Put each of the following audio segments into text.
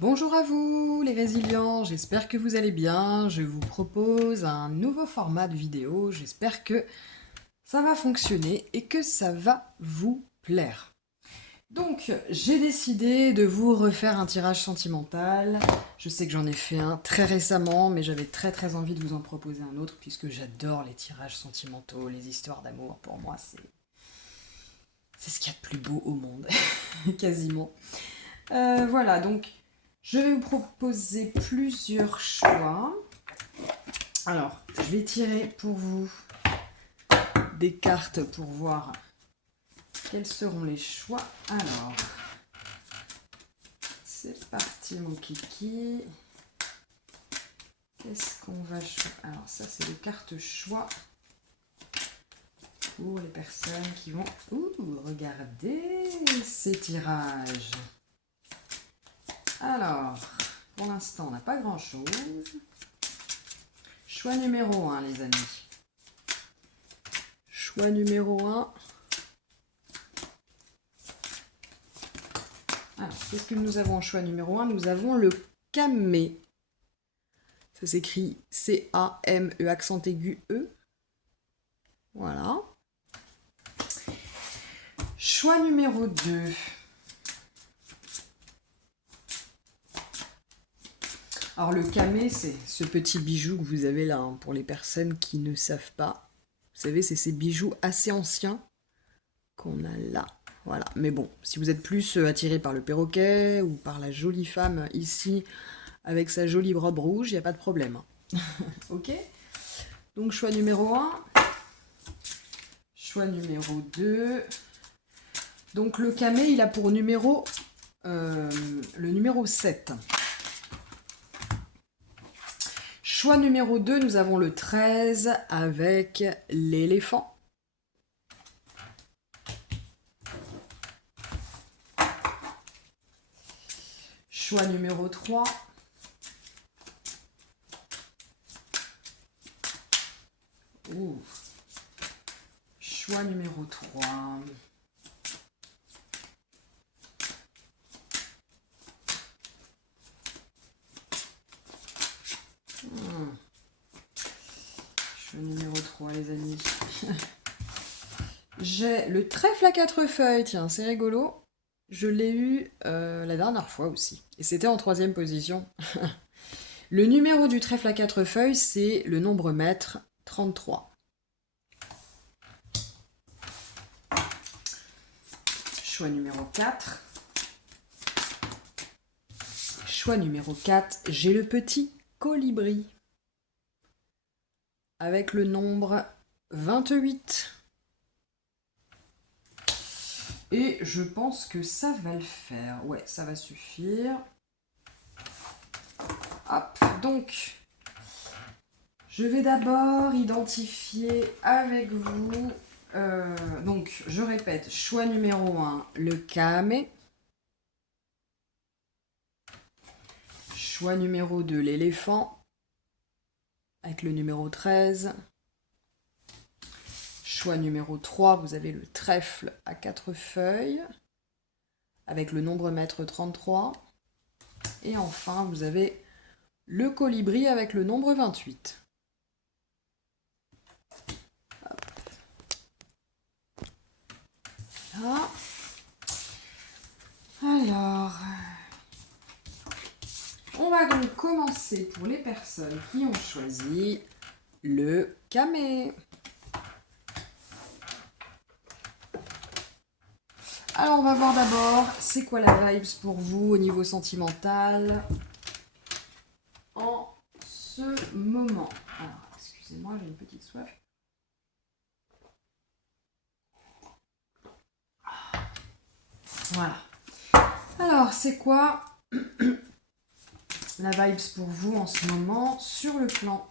Bonjour à vous les résilients, j'espère que vous allez bien. Je vous propose un nouveau format de vidéo. J'espère que ça va fonctionner et que ça va vous plaire. Donc, j'ai décidé de vous refaire un tirage sentimental. Je sais que j'en ai fait un très récemment, mais j'avais très envie de vous en proposer un autre puisque j'adore les tirages sentimentaux, les histoires d'amour. Pour moi, c'est ce qu'il y a de plus beau au monde, quasiment. Voilà, donc je vais vous proposer plusieurs choix. Alors, je vais tirer pour vous des cartes pour voir quels seront les choix. Alors, c'est parti mon kiki. Qu'est-ce qu'on va choisir? Alors ça, c'est les cartes choix pour les personnes qui vont regarder ces tirages. Alors, pour l'instant, on n'a pas grand-chose. Choix numéro 1, les amis. Choix numéro 1. Alors, qu'est-ce que nous avons en choix numéro 1? Nous avons le camé. Ça s'écrit C-A-M-E accent aigu E. Voilà. Choix numéro 2. Alors le camé, c'est ce petit bijou que vous avez là, hein, pour les personnes qui ne savent pas. Vous savez, c'est ces bijoux assez anciens qu'on a là. Voilà. Mais bon, si vous êtes plus attiré par le perroquet ou par la jolie femme ici avec sa jolie robe rouge, il n'y a pas de problème. Ok? Donc choix numéro 1. Choix numéro 2. Donc le camé, il a pour numéro le numéro 7. Choix numéro 2, nous avons le 13 avec l'éléphant. Choix numéro 3. Ouh. Choix numéro 3. Choix numéro 3, les amis. J'ai le trèfle à 4 feuilles, tiens, c'est rigolo. Je l'ai eu la dernière fois aussi. Et c'était en 3e position. Le numéro du trèfle à 4 feuilles, c'est le nombre maître 33. Choix numéro 4. Choix numéro 4, j'ai le petit colibri. Avec le nombre 28. Et je pense que ça va le faire. Ouais, ça va suffire. Hop, donc, je vais d'abord identifier avec vous. Donc, je répète, choix numéro 1, le camé. Choix numéro 2, l'éléphant. Avec le numéro 13. Choix numéro 3, vous avez le trèfle à 4 feuilles. Avec le nombre maître 33. Et enfin, vous avez le colibri avec le nombre 28. Hop. Là. Alors, on va donc commencer pour les personnes qui ont choisi le camé. Alors, on va voir d'abord, c'est quoi la vibes pour vous au niveau sentimental en ce moment. Alors, excusez-moi, j'ai une petite soif. Voilà. Alors, c'est quoi la vibes pour vous en ce moment sur le plan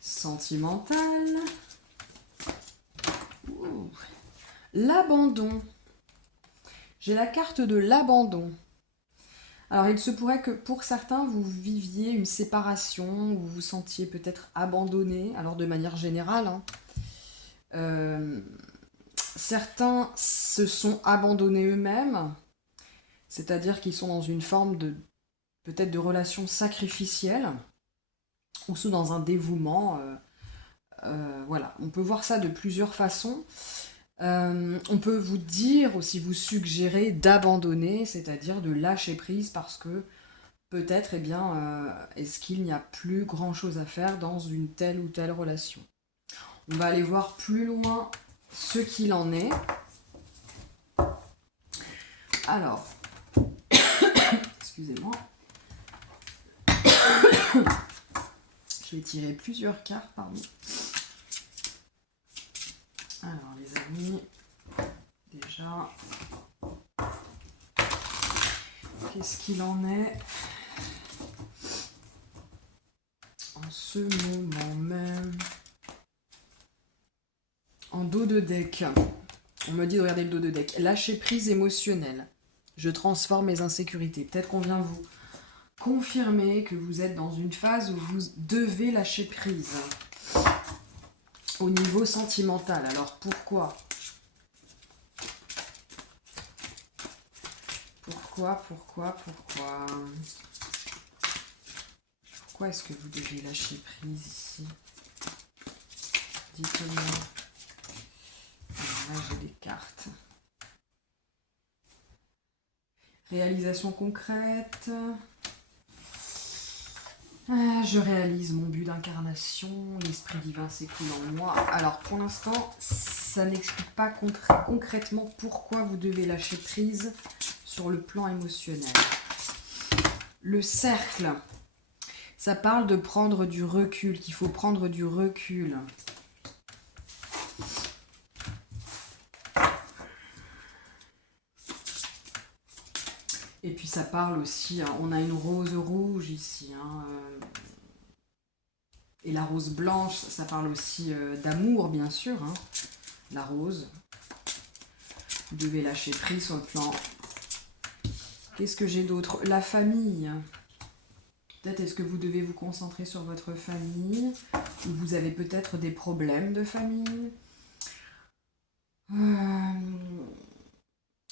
sentimental? L'abandon. J'ai la carte de l'abandon. Alors, il se pourrait que pour certains, vous viviez une séparation, ou vous vous sentiez peut-être abandonné, alors de manière générale. Hein. Certains se sont abandonnés eux-mêmes, c'est-à-dire qu'ils sont dans une forme peut-être de relations sacrificielles, ou sous dans un dévouement. Voilà, on peut voir ça de plusieurs façons. On peut vous dire aussi, vous suggérer d'abandonner, c'est-à-dire de lâcher prise parce que peut-être, eh bien, est-ce qu'il n'y a plus grand-chose à faire dans une telle ou telle relation. On va aller voir plus loin ce qu'il en est. Alors, excusez-moi. Je vais tirer plusieurs cartes, pardon. Alors, les amis, déjà, qu'est-ce qu'il en est en ce moment même? En dos de deck, on me dit de regarder le dos de deck. Lâcher prise émotionnelle. Je transforme mes insécurités. Peut-être qu'on vient vous confirmer que vous êtes dans une phase où vous devez lâcher prise. Au niveau sentimental. Alors pourquoi Pourquoi est-ce que vous devez lâcher prise ici? Dites-moi. Là, j'ai des cartes. Réalisation concrète. Je réalise mon but d'incarnation. L'esprit divin s'écoule en moi. Alors, pour l'instant, ça n'explique pas concrètement pourquoi vous devez lâcher prise sur le plan émotionnel. Le cercle. Ça parle de prendre du recul, qu'il faut prendre du recul. Et puis ça parle aussi, hein, on a une rose rouge ici, hein, et la rose blanche, ça parle aussi d'amour bien sûr, hein, la rose. Vous devez lâcher prise sur le plan. Qu'est-ce que j'ai d'autre? La famille. Peut-être est-ce que vous devez vous concentrer sur votre famille, ou vous avez peut-être des problèmes de famille.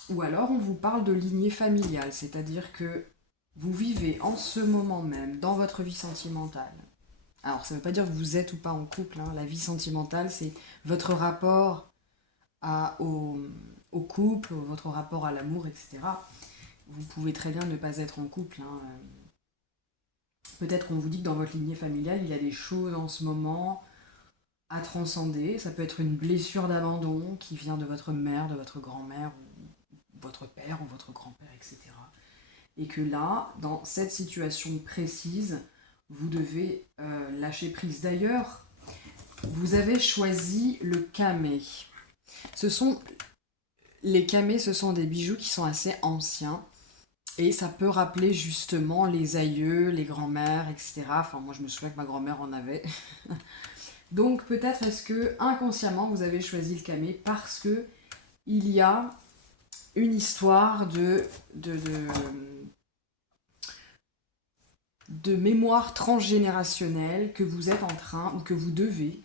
Ou alors on vous parle de lignée familiale, c'est-à-dire que vous vivez en ce moment même dans votre vie sentimentale. Alors ça ne veut pas dire que vous êtes ou pas en couple, hein. La vie sentimentale c'est votre rapport au couple, votre rapport à l'amour, etc. Vous pouvez très bien ne pas être en couple, hein. Peut-être qu'on vous dit que dans votre lignée familiale il y a des choses en ce moment à transcender. Ça peut être une blessure d'abandon qui vient de votre mère, de votre grand-mère, votre père ou votre grand-père, etc. Et que là, dans cette situation précise, vous devez lâcher prise. D'ailleurs, vous avez choisi le camé. Les camés, ce sont des bijoux qui sont assez anciens. Et ça peut rappeler justement les aïeux, les grands-mères, etc. Enfin, moi, je me souviens que ma grand-mère en avait. Donc, peut-être est-ce que inconsciemment, vous avez choisi le camé parce que il y a une histoire de mémoire transgénérationnelle que vous êtes en train, ou que vous devez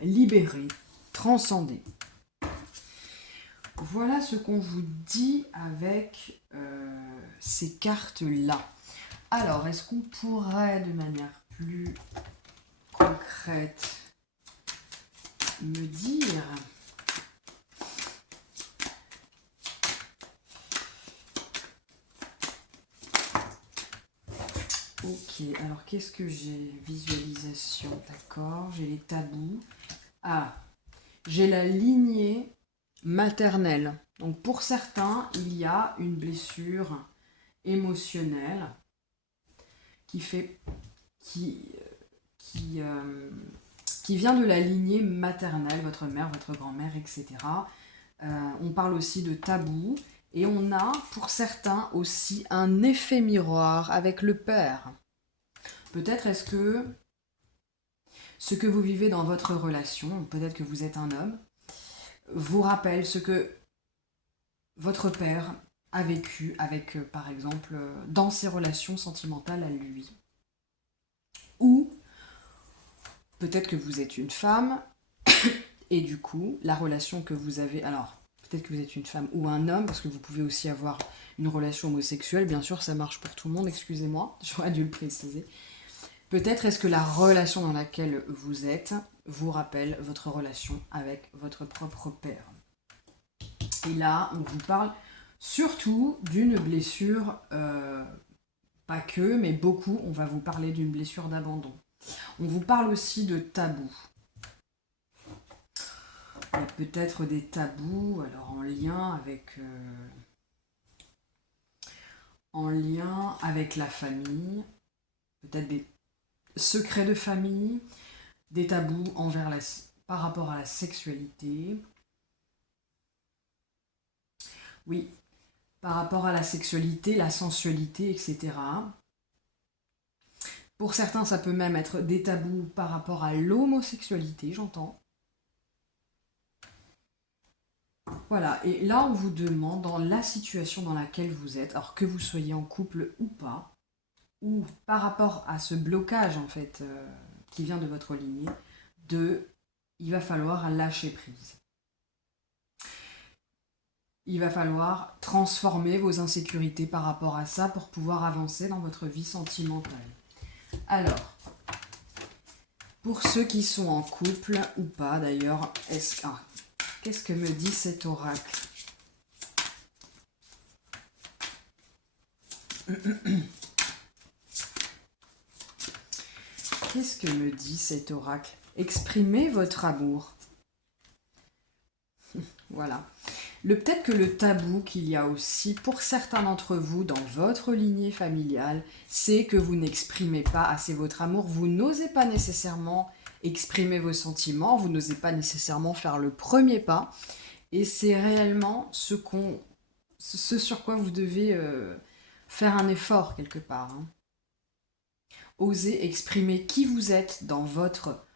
libérer, transcender. Voilà ce qu'on vous dit avec ces cartes-là. Alors, est-ce qu'on pourrait, de manière plus concrète, me dire... Ok, alors qu'est-ce que j'ai? Visualisation, d'accord. J'ai les tabous. Ah, j'ai la lignée maternelle. Donc pour certains, il y a une blessure émotionnelle qui vient de la lignée maternelle, votre mère, votre grand-mère, etc. On parle aussi de tabou. Et on a, pour certains, aussi un effet miroir avec le père. Peut-être est-ce que ce que vous vivez dans votre relation, peut-être que vous êtes un homme, vous rappelle ce que votre père a vécu avec, par exemple, dans ses relations sentimentales à lui. Ou peut-être que vous êtes une femme, et du coup, la relation que vous avez... Alors, peut-être que vous êtes une femme ou un homme, parce que vous pouvez aussi avoir une relation homosexuelle, bien sûr, ça marche pour tout le monde, excusez-moi, j'aurais dû le préciser. Peut-être est-ce que la relation dans laquelle vous êtes vous rappelle votre relation avec votre propre père. Et là, on vous parle surtout d'une blessure, pas que, mais beaucoup, on va vous parler d'une blessure d'abandon. On vous parle aussi de tabous. Il y a peut-être des tabous, alors en lien avec la famille, peut-être des secrets de famille, des tabous par rapport à la sexualité. Oui, par rapport à la sexualité, la sensualité, etc. Pour certains, ça peut même être des tabous par rapport à l'homosexualité, j'entends. Voilà, et là on vous demande, dans la situation dans laquelle vous êtes, alors que vous soyez en couple ou pas, ou par rapport à ce blocage en fait qui vient de votre lignée, il va falloir lâcher prise. Il va falloir transformer vos insécurités par rapport à ça pour pouvoir avancer dans votre vie sentimentale. Alors, pour ceux qui sont en couple ou pas d'ailleurs, qu'est-ce que me dit cet oracle ? Qu'est-ce que me dit cet oracle ? Exprimez votre amour. Voilà. Peut-être que le tabou qu'il y a aussi pour certains d'entre vous dans votre lignée familiale, c'est que vous n'exprimez pas assez votre amour, vous n'osez pas nécessairement exprimer vos sentiments, vous n'osez pas nécessairement faire le premier pas, et c'est réellement ce sur quoi vous devez faire un effort quelque part. Hein. Osez exprimer qui vous êtes dans votre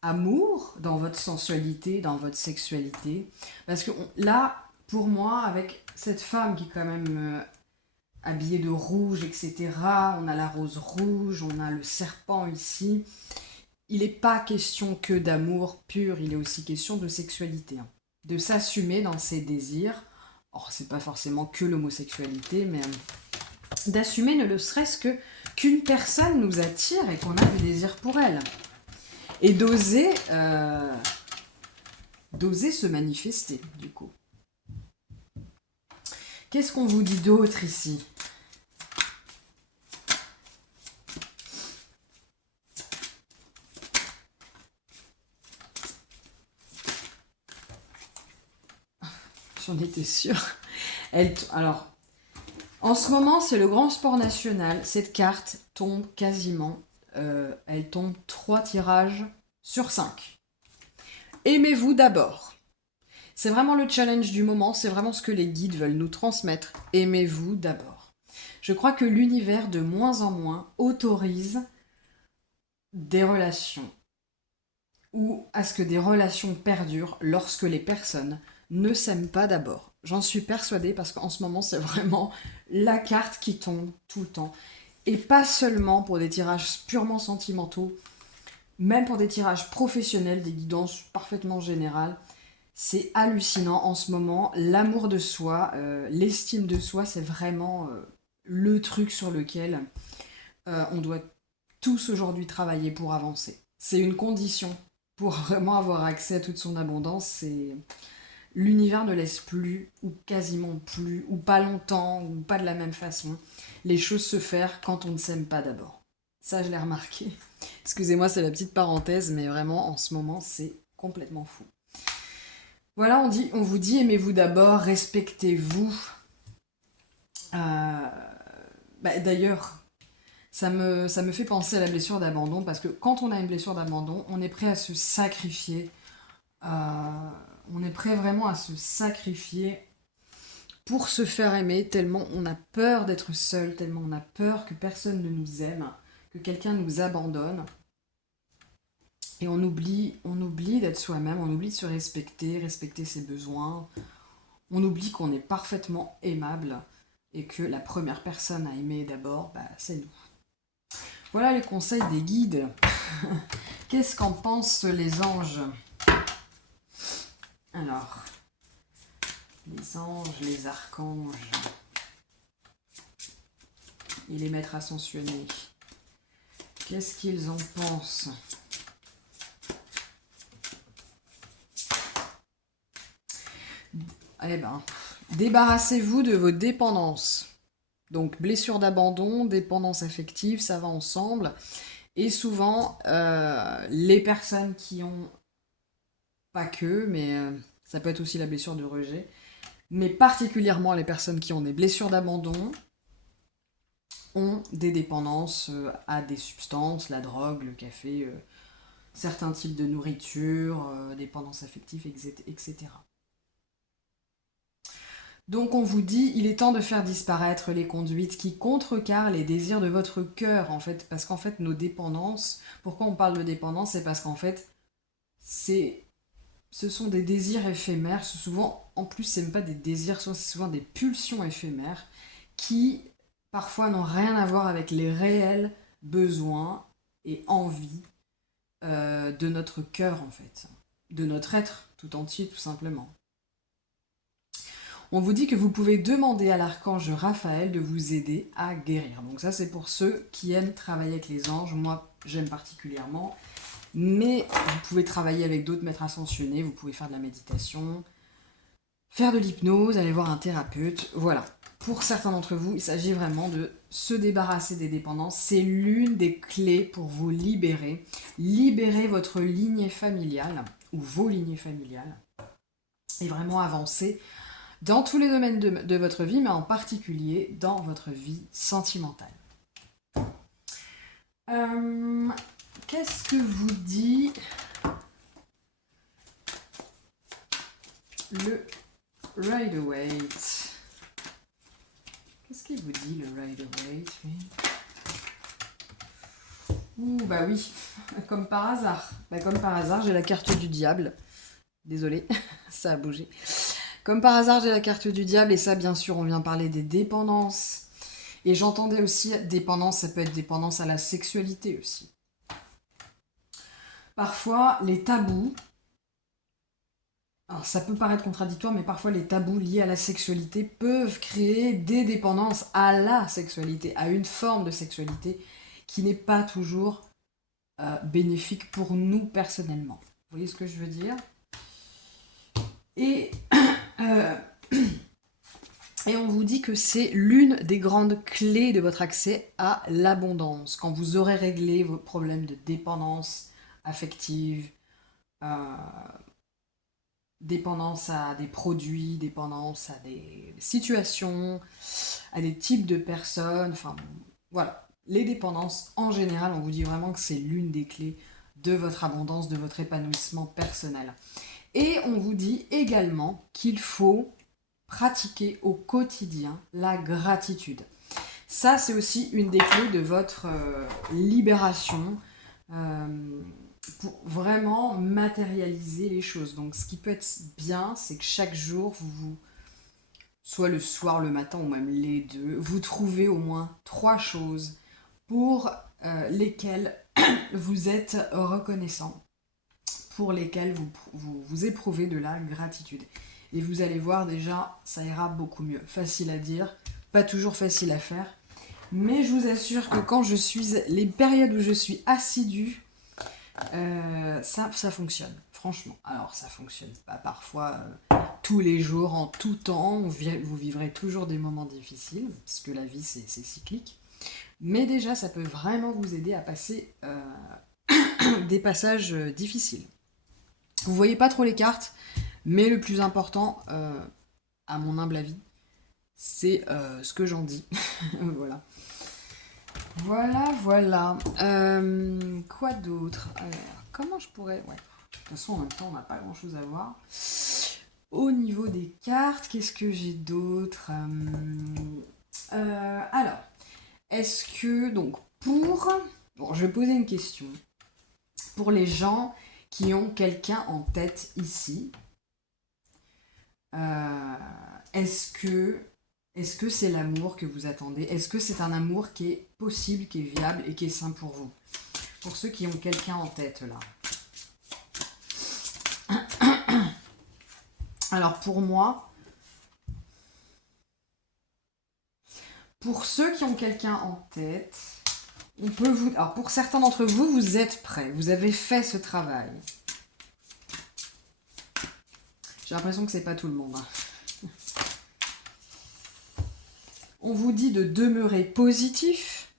amour, dans votre sensualité, dans votre sexualité. Parce que là, pour moi, avec cette femme qui est quand même habillée de rouge, etc., on a la rose rouge, on a le serpent ici, il n'est pas question que d'amour pur, il est aussi question de sexualité. Hein. De s'assumer dans ses désirs. Or, c'est pas forcément que l'homosexualité, mais d'assumer ne serait-ce qu'une personne nous attire et qu'on a du désir pour elle. Et d'oser se manifester, du coup. Qu'est-ce qu'on vous dit d'autre ici ? J'en étais sûre. Alors, en ce moment, c'est le grand sport national. Cette carte tombe quasiment. Elle tombe 3 tirages sur 5. Aimez-vous d'abord. C'est vraiment le challenge du moment, c'est vraiment ce que les guides veulent nous transmettre. Aimez-vous d'abord. Je crois que l'univers de moins en moins autorise des relations ou à ce que des relations perdurent lorsque les personnes ne s'aiment pas d'abord. J'en suis persuadée parce qu'en ce moment c'est vraiment la carte qui tombe tout le temps. Et pas seulement pour des tirages purement sentimentaux, même pour des tirages professionnels, des guidances parfaitement générales. C'est hallucinant en ce moment. L'amour de soi, l'estime de soi, c'est vraiment le truc sur lequel on doit tous aujourd'hui travailler pour avancer. C'est une condition pour vraiment avoir accès à toute son abondance. L'univers ne laisse plus, ou quasiment plus, ou pas longtemps, ou pas de la même façon, les choses se faire quand on ne s'aime pas d'abord. Ça, je l'ai remarqué. Excusez-moi, c'est la petite parenthèse, mais vraiment, en ce moment, c'est complètement fou. Voilà, on vous dit, aimez-vous d'abord, respectez-vous. D'ailleurs, ça me fait penser à la blessure d'abandon, parce que quand on a une blessure d'abandon, on est prêt à se sacrifier. On est prêt vraiment à se sacrifier pour se faire aimer, tellement on a peur d'être seul, tellement on a peur que personne ne nous aime, que quelqu'un nous abandonne. Et on oublie d'être soi-même, on oublie de se respecter ses besoins. On oublie qu'on est parfaitement aimable et que la première personne à aimer d'abord, c'est nous. Voilà les conseils des guides. Qu'est-ce qu'en pensent les anges ? Alors, les anges, les archanges et les maîtres ascensionnés. Qu'est-ce qu'ils en pensent? Eh ben, débarrassez-vous de vos dépendances. Donc, blessure d'abandon, dépendance affective, ça va ensemble. Et souvent, les personnes qui ont, pas que, mais ça peut être aussi la blessure de rejet, mais particulièrement les personnes qui ont des blessures d'abandon, ont des dépendances à des substances, la drogue, le café, certains types de nourriture, dépendance affective, etc. Donc on vous dit, il est temps de faire disparaître les conduites qui contrecarrent les désirs de votre cœur, en fait, parce qu'en fait nos dépendances, pourquoi on parle de dépendance, c'est parce qu'en fait, ce sont des désirs éphémères, souvent, en plus c'est même pas des désirs, c'est souvent des pulsions éphémères, qui parfois n'ont rien à voir avec les réels besoins et envies de notre cœur, en fait, de notre être tout entier, tout simplement. On vous dit que vous pouvez demander à l'archange Raphaël de vous aider à guérir. Donc ça, c'est pour ceux qui aiment travailler avec les anges. Moi, j'aime particulièrement. Mais vous pouvez travailler avec d'autres maîtres ascensionnés. Vous pouvez faire de la méditation, faire de l'hypnose, aller voir un thérapeute. Voilà. Pour certains d'entre vous, il s'agit vraiment de se débarrasser des dépendances. C'est l'une des clés pour vous libérer. Libérer votre lignée familiale, ou vos lignées familiales, et vraiment avancer dans tous les domaines de votre vie, mais en particulier dans votre vie sentimentale. Qu'est-ce que vous dit le Rider-Waite? Qu'est-ce qu'il vous dit, le Rider-Waite? Ouh, bah oui, comme par hasard. Bah, comme par hasard, j'ai la carte du diable. Désolée, ça a bougé. Comme par hasard, j'ai la carte du diable, et ça, bien sûr, on vient parler des dépendances. Et j'entendais aussi dépendance, ça peut être dépendance à la sexualité aussi. Parfois, les tabous, alors ça peut paraître contradictoire, mais parfois les tabous liés à la sexualité peuvent créer des dépendances à la sexualité, à une forme de sexualité qui n'est pas toujours bénéfique pour nous personnellement. Vous voyez ce que je veux dire? Et on vous dit que c'est l'une des grandes clés de votre accès à l'abondance. Quand vous aurez réglé vos problèmes de dépendance affective, dépendance à des produits, dépendance à des situations, à des types de personnes, enfin voilà. Les dépendances, en général, on vous dit vraiment que c'est l'une des clés de votre abondance, de votre épanouissement personnel. Et on vous dit également qu'il faut pratiquer au quotidien la gratitude. Ça, c'est aussi une des clés de votre libération pour vraiment matérialiser les choses. Donc, ce qui peut être bien, c'est que chaque jour, soit le soir, le matin, ou même les deux, vous trouvez au moins 3 choses pour lesquelles vous êtes reconnaissant, pour lesquelles vous éprouvez de la gratitude. Et vous allez voir déjà, ça ira beaucoup mieux. Facile à dire, pas toujours facile à faire. Mais je vous assure que quand les périodes où je suis assidue, ça fonctionne, franchement. Alors ça fonctionne pas parfois tous les jours, en tout temps. Vous vivrez toujours des moments difficiles, parce que la vie c'est cyclique. Mais déjà, ça peut vraiment vous aider à passer des passages difficiles. Vous voyez pas trop les cartes, mais le plus important, à mon humble avis, c'est ce que j'en dis. Voilà. Voilà. Quoi d'autre? Comment je pourrais... Ouais. De toute façon, en même temps, on n'a pas grand-chose à voir. Au niveau des cartes, qu'est-ce que j'ai d'autre? Alors, est-ce que... Donc, Bon, je vais poser une question. Pour les gens qui ont quelqu'un en tête ici, est-ce que c'est l'amour que vous attendez? Est-ce que c'est un amour qui est possible, qui est viable et qui est sain pour vous? Pour ceux qui ont quelqu'un en tête, là. Alors, pour moi, Pour ceux qui ont quelqu'un en tête, on peut vous... Alors pour certains d'entre vous, vous êtes prêts, vous avez fait ce travail. J'ai l'impression que c'est pas tout le monde. On vous dit de demeurer positif,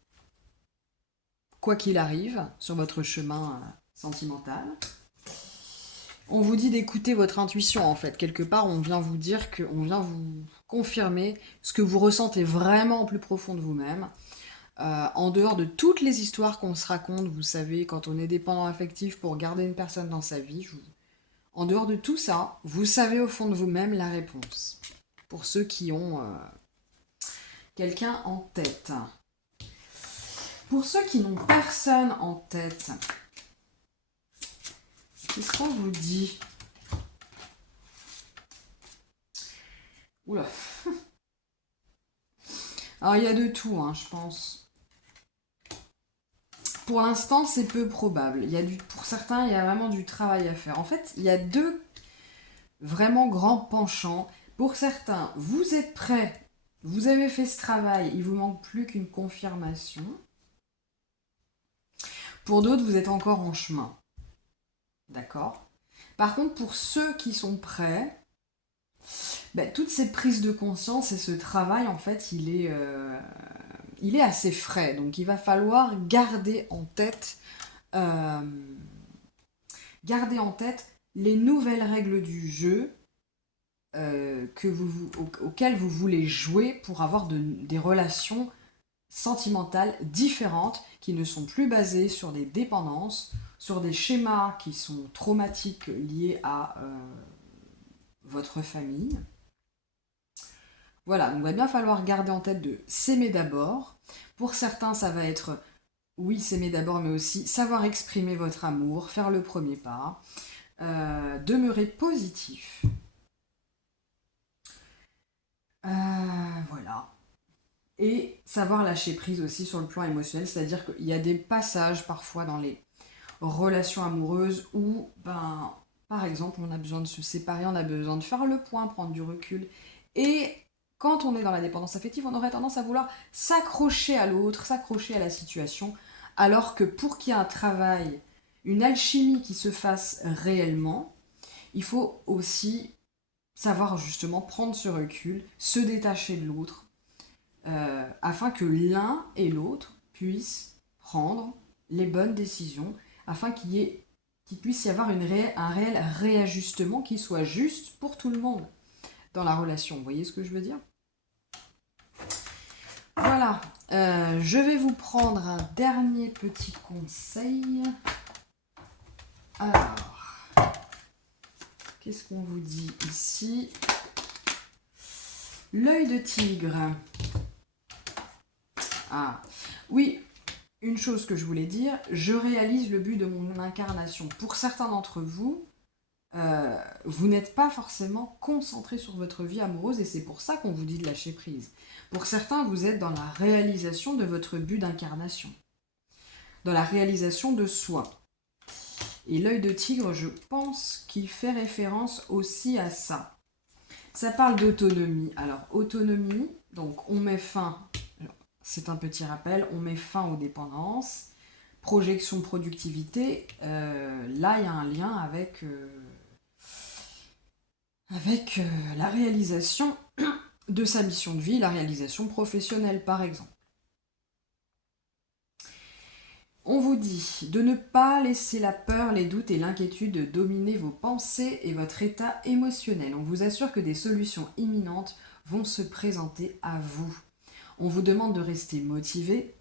quoi qu'il arrive, sur votre chemin sentimental. On vous dit d'écouter votre intuition, en fait. Quelque part, on vient vous dire on vient vous confirmer ce que vous ressentez vraiment au plus profond de vous-même. En dehors de toutes les histoires qu'on se raconte, vous savez, quand on est dépendant affectif pour garder une personne dans sa vie, en dehors de tout ça, vous savez au fond de vous-même la réponse. Pour ceux qui ont quelqu'un en tête. Pour ceux qui n'ont personne en tête, qu'est-ce qu'on vous dit? Oula. Alors il y a de tout, hein, je pense. Pour l'instant, c'est peu probable. Pour certains, il y a vraiment du travail à faire. En fait, il y a deux vraiment grands penchants. Pour certains, vous êtes prêts, vous avez fait ce travail, il vous manque plus qu'une confirmation. Pour d'autres, vous êtes encore en chemin. D'accord? Par contre, pour ceux qui sont prêts, toutes ces prises de conscience et ce travail, en fait, il est assez frais. Donc, il va falloir euh, garder en tête les nouvelles règles du jeu auxquelles vous voulez jouer pour avoir des relations sentimentales différentes qui ne sont plus basées sur des dépendances, sur des schémas qui sont traumatiques liés à votre famille. Voilà, donc il va bien falloir garder en tête de s'aimer d'abord. Pour certains, ça va être, oui, s'aimer d'abord, mais aussi savoir exprimer votre amour, faire le premier pas, demeurer positif. Voilà. Et savoir lâcher prise aussi sur le plan émotionnel, c'est-à-dire qu'il y a des passages parfois dans les relations amoureuses où, par exemple, on a besoin de se séparer, on a besoin de faire le point, prendre du recul. Et quand on est dans la dépendance affective, on aurait tendance à vouloir s'accrocher à l'autre, s'accrocher à la situation, alors que pour qu'il y ait un travail, une alchimie qui se fasse réellement, il faut aussi savoir justement prendre ce recul, se détacher de l'autre, afin que l'un et l'autre puissent prendre les bonnes décisions, afin qu'il puisse y avoir un réel réajustement qui soit juste pour tout le monde dans la relation. Vous voyez ce que je veux dire? Voilà, je vais vous prendre un dernier petit conseil. Alors, qu'est-ce qu'on vous dit ici? L'œil de tigre. Ah, oui, une chose que je voulais dire, je réalise le but de mon incarnation. Pour certains d'entre vous, vous n'êtes pas forcément concentré sur votre vie amoureuse et c'est pour ça qu'on vous dit de lâcher prise. Pour certains, vous êtes dans la réalisation de votre but d'incarnation, dans la réalisation de soi. Et l'œil de tigre, je pense qu'il fait référence aussi à ça. Ça parle d'autonomie. Alors, autonomie, donc on met fin, c'est un petit rappel, on met fin aux dépendances. Projection productivité, là il y a un lien avec la réalisation de sa mission de vie, la réalisation professionnelle par exemple. On vous dit de ne pas laisser la peur, les doutes et l'inquiétude dominer vos pensées et votre état émotionnel. On vous assure que des solutions imminentes vont se présenter à vous. On vous demande de rester motivé.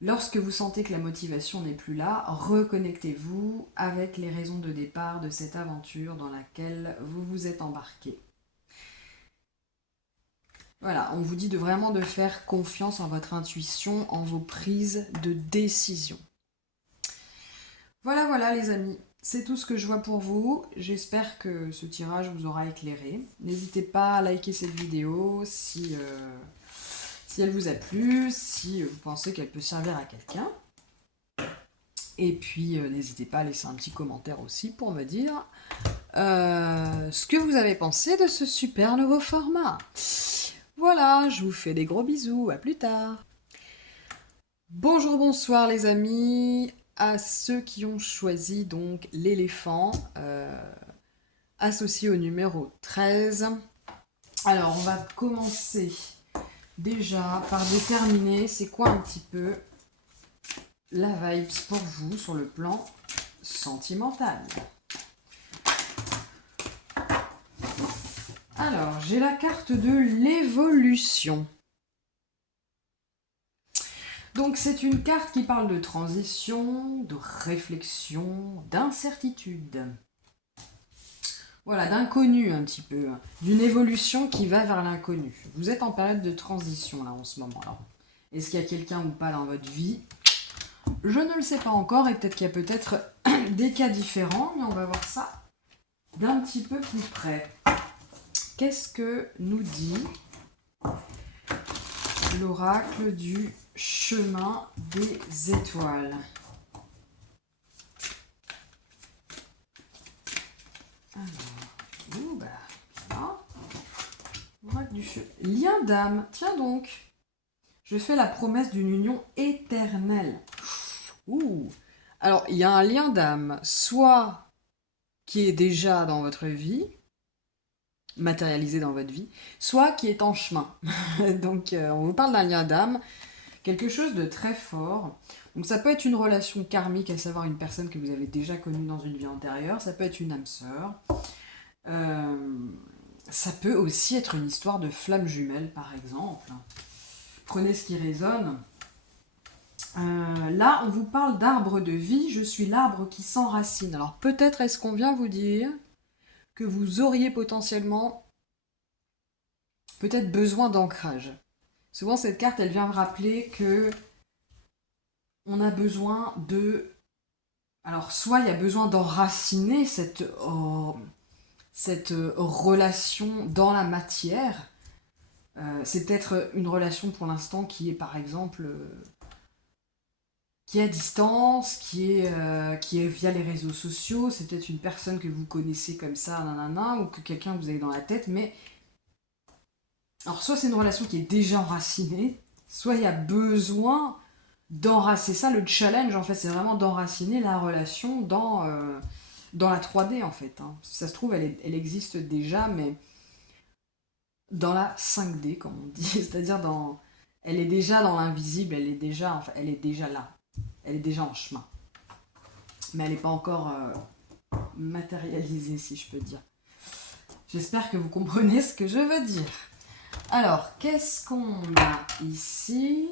Lorsque vous sentez que la motivation n'est plus là, reconnectez-vous avec les raisons de départ de cette aventure dans laquelle vous vous êtes embarqué. Voilà, on vous dit vraiment de faire confiance en votre intuition, en vos prises de décision. Voilà les amis, c'est tout ce que je vois pour vous. J'espère que ce tirage vous aura éclairé. N'hésitez pas à liker cette vidéo si elle vous a plu, si vous pensez qu'elle peut servir à quelqu'un. Et puis n'hésitez pas à laisser un petit commentaire aussi pour me dire ce que vous avez pensé de ce super nouveau format. Voilà, je vous fais des gros bisous, à plus tard. Bonjour, bonsoir les amis, à ceux qui ont choisi donc l'éléphant associé au numéro 13. Alors, on va commencer déjà par déterminer c'est quoi un petit peu la vibes pour vous sur le plan sentimental. Alors, j'ai la carte de l'évolution. Donc, c'est une carte qui parle de transition, de réflexion, d'incertitude. Voilà, d'inconnu un petit peu, d'une évolution qui va vers l'inconnu. Vous êtes en période de transition là en ce moment. Alors, est-ce qu'il y a quelqu'un ou pas dans votre vie? Je ne le sais pas encore et peut-être qu'il y a peut-être des cas différents, mais on va voir ça d'un petit peu plus près. Qu'est-ce que nous dit l'oracle du chemin des étoiles? Alors, l'oracle du lien d'âme. Tiens donc, je fais la promesse d'une union éternelle. Ouh. Alors, il y a un lien d'âme, soit qui est déjà dans votre vie, matérialisé dans votre vie, soit qui est en chemin. Donc, on vous parle d'un lien d'âme, quelque chose de très fort. Donc, ça peut être une relation karmique, à savoir une personne que vous avez déjà connue dans une vie antérieure, ça peut être une âme sœur. Ça peut aussi être une histoire de flamme jumelle, par exemple. Prenez ce qui résonne. Là, on vous parle d'arbre de vie. Je suis l'arbre qui s'enracine. Alors, peut-être est-ce qu'on vient vous dire que vous auriez potentiellement peut-être besoin d'ancrage. Souvent, cette carte, elle vient me rappeler que on a besoin de... Alors, soit il y a besoin d'enraciner cette relation dans la matière. C'est peut-être une relation pour l'instant qui est, par exemple... qui est à distance, qui est via les réseaux sociaux, c'est peut-être une personne que vous connaissez comme ça, nanana, ou que quelqu'un que vous avez dans la tête, mais... Alors, soit c'est une relation qui est déjà enracinée, soit il y a besoin d'enraciner. Ça, le challenge, en fait, c'est vraiment d'enraciner la relation dans la 3D, en fait. Hein. Si ça se trouve, elle existe déjà, mais dans la 5D, comme on dit, c'est-à-dire dans... Elle est déjà dans l'invisible, elle est déjà là. Elle est déjà en chemin. Mais elle n'est pas encore matérialisée, si je peux dire. J'espère que vous comprenez ce que je veux dire. Alors, qu'est-ce qu'on a ici?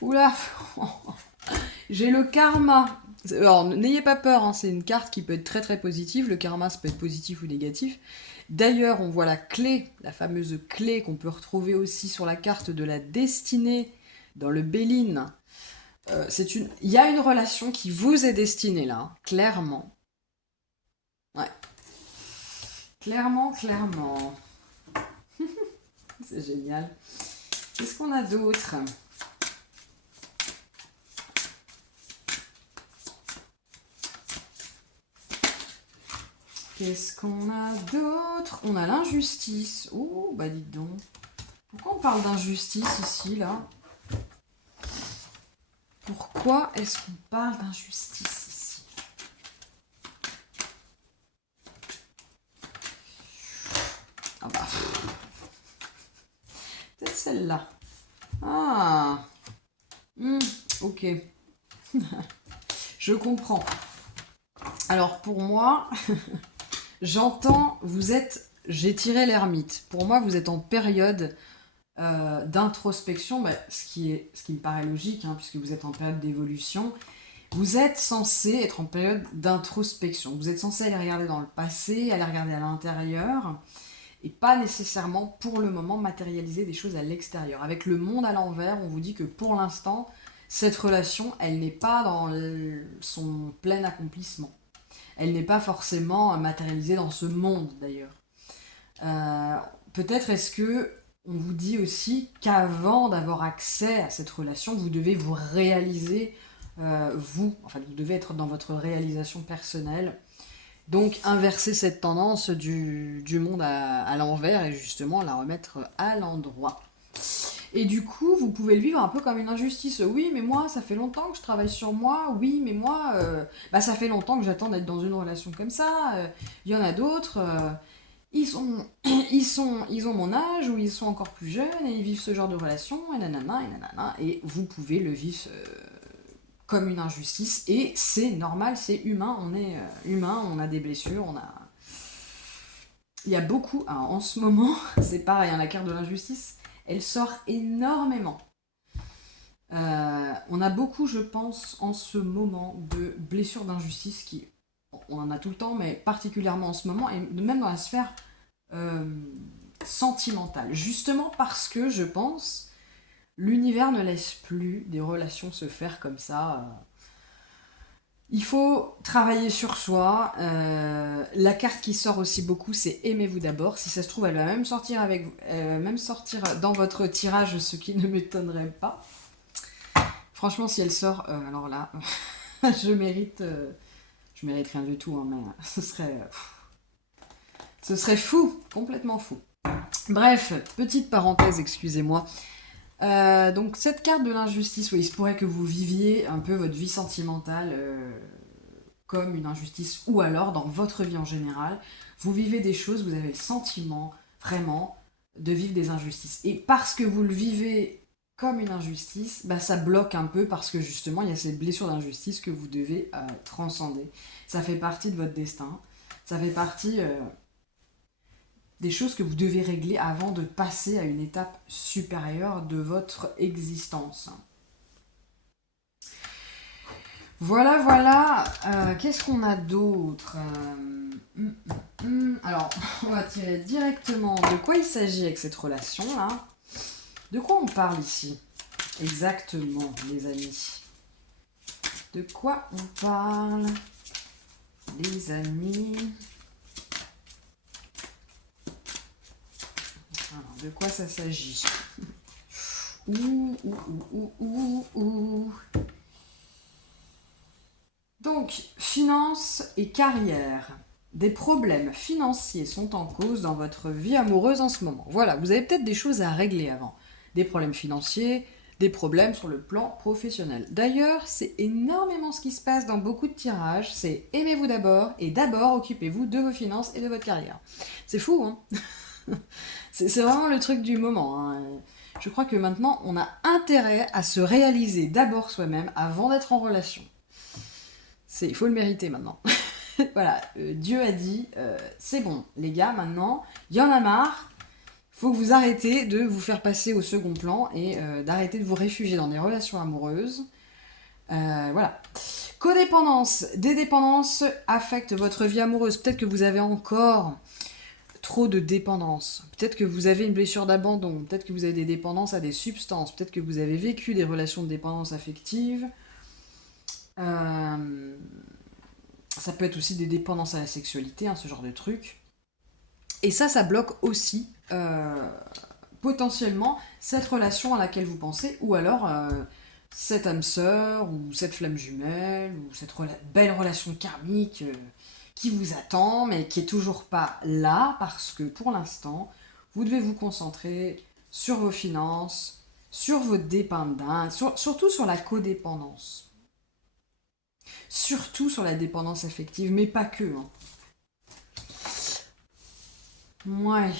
Oula. J'ai le karma. Alors, n'ayez pas peur, hein, c'est une carte qui peut être très très positive. Le karma, ça peut être positif ou négatif. D'ailleurs, on voit la clé, la fameuse clé qu'on peut retrouver aussi sur la carte de la destinée dans le Béline. Il y a une relation qui vous est destinée là, clairement. Ouais. Clairement. C'est génial. Qu'est-ce qu'on a d'autre? Qu'est-ce qu'on a d'autre? On a l'injustice. Oh, bah dites donc. Pourquoi on parle d'injustice ici, là? Pourquoi est-ce qu'on parle d'injustice ici? Ah bah... Peut-être celle-là. Ah. Ok. Je comprends. Alors pour moi, j'entends, j'ai tiré l'ermite. Pour moi, vous êtes en période d'introspection, ce qui me paraît logique, hein, puisque vous êtes en période d'évolution. Vous êtes censé être en période d'introspection. Vous êtes censé aller regarder dans le passé, aller regarder à l'intérieur, et pas nécessairement pour le moment matérialiser des choses à l'extérieur. Avec le monde à l'envers, on vous dit que pour l'instant, cette relation, elle n'est pas dans son plein accomplissement. Elle n'est pas forcément matérialisée dans ce monde d'ailleurs. Peut-être est-ce que on vous dit aussi qu'avant d'avoir accès à cette relation, vous devez vous réaliser, vous devez être dans votre réalisation personnelle. Donc inverser cette tendance du monde à l'envers et justement la remettre à l'endroit. Et du coup, vous pouvez le vivre un peu comme une injustice. Oui, mais moi, ça fait longtemps que je travaille sur moi. Oui, mais moi, bah, ça fait longtemps que j'attends d'être dans une relation comme ça. Il y en a d'autres. Ils sont, ils ont mon âge ou ils sont encore plus jeunes et ils vivent ce genre de relation et nanana et nanana. Et vous pouvez le vivre comme une injustice et c'est normal, c'est humain. On est humain, on a des blessures, on a. Il y a beaucoup. Alors, en ce moment, c'est pareil, hein, la carte de l'injustice, elle sort énormément. On a beaucoup, je pense, en ce moment, de blessures d'injustice qui. On en a tout le temps, mais particulièrement en ce moment, et même dans la sphère euh, sentimentale. Justement parce que je pense, l'univers ne laisse plus des relations se faire comme ça. Il faut travailler sur soi. La carte qui sort aussi beaucoup, c'est aimez-vous d'abord. Si ça se trouve, elle va même sortir avec vous, elle va même sortir dans votre tirage, ce qui ne m'étonnerait pas. Franchement, si elle sort, alors là, je mérite rien du tout, hein, mais ce serait fou, complètement fou. Bref, petite parenthèse, excusez-moi. Donc cette carte de l'injustice, oui, il se pourrait que vous viviez un peu votre vie sentimentale comme une injustice, ou alors dans votre vie en général, vous vivez des choses, vous avez le sentiment vraiment de vivre des injustices. Et parce que vous le vivez comme une injustice, bah, ça bloque un peu parce que justement il y a cette blessure d'injustice que vous devez transcender. Ça fait partie de votre destin, ça fait partie des choses que vous devez régler avant de passer à une étape supérieure de votre existence. Voilà, voilà. Qu'est-ce qu'on a d'autre Alors, on va tirer directement de quoi il s'agit avec cette relation-là. De quoi on parle ici exactement, les amis? De quoi on parle, les amis? Alors, de quoi ça s'agit? Ouh. Donc, finances et carrière. Des problèmes financiers sont en cause dans votre vie amoureuse en ce moment. Voilà, vous avez peut-être des choses à régler avant. Des problèmes financiers, des problèmes sur le plan professionnel. D'ailleurs, c'est énormément ce qui se passe dans beaucoup de tirages. C'est aimez-vous d'abord et d'abord occupez-vous de vos finances et de votre carrière. C'est fou, hein? C'est vraiment le truc du moment, hein. Je crois que maintenant, on a intérêt à se réaliser d'abord soi-même avant d'être en relation. Il faut le mériter maintenant. Voilà, Dieu a dit, c'est bon, les gars, maintenant, il y en a marre, faut que vous arrêtez de vous faire passer au second plan et d'arrêter de vous réfugier dans des relations amoureuses. Voilà. Codépendance. Des dépendances affectent votre vie amoureuse. Peut-être que vous avez encore trop de dépendance. Peut-être que vous avez une blessure d'abandon. Peut-être que vous avez des dépendances à des substances. Peut-être que vous avez vécu des relations de dépendance affective. Ça peut être aussi des dépendances à la sexualité, hein, ce genre de truc. Et ça bloque aussi potentiellement cette relation à laquelle vous pensez, ou alors cette âme sœur, ou cette flamme jumelle, ou cette belle relation karmique qui vous attend, mais qui est toujours pas là, parce que pour l'instant, vous devez vous concentrer sur vos finances, sur votre dépendance, surtout sur la codépendance. Surtout sur la dépendance affective, mais pas que. Hein. Ouais.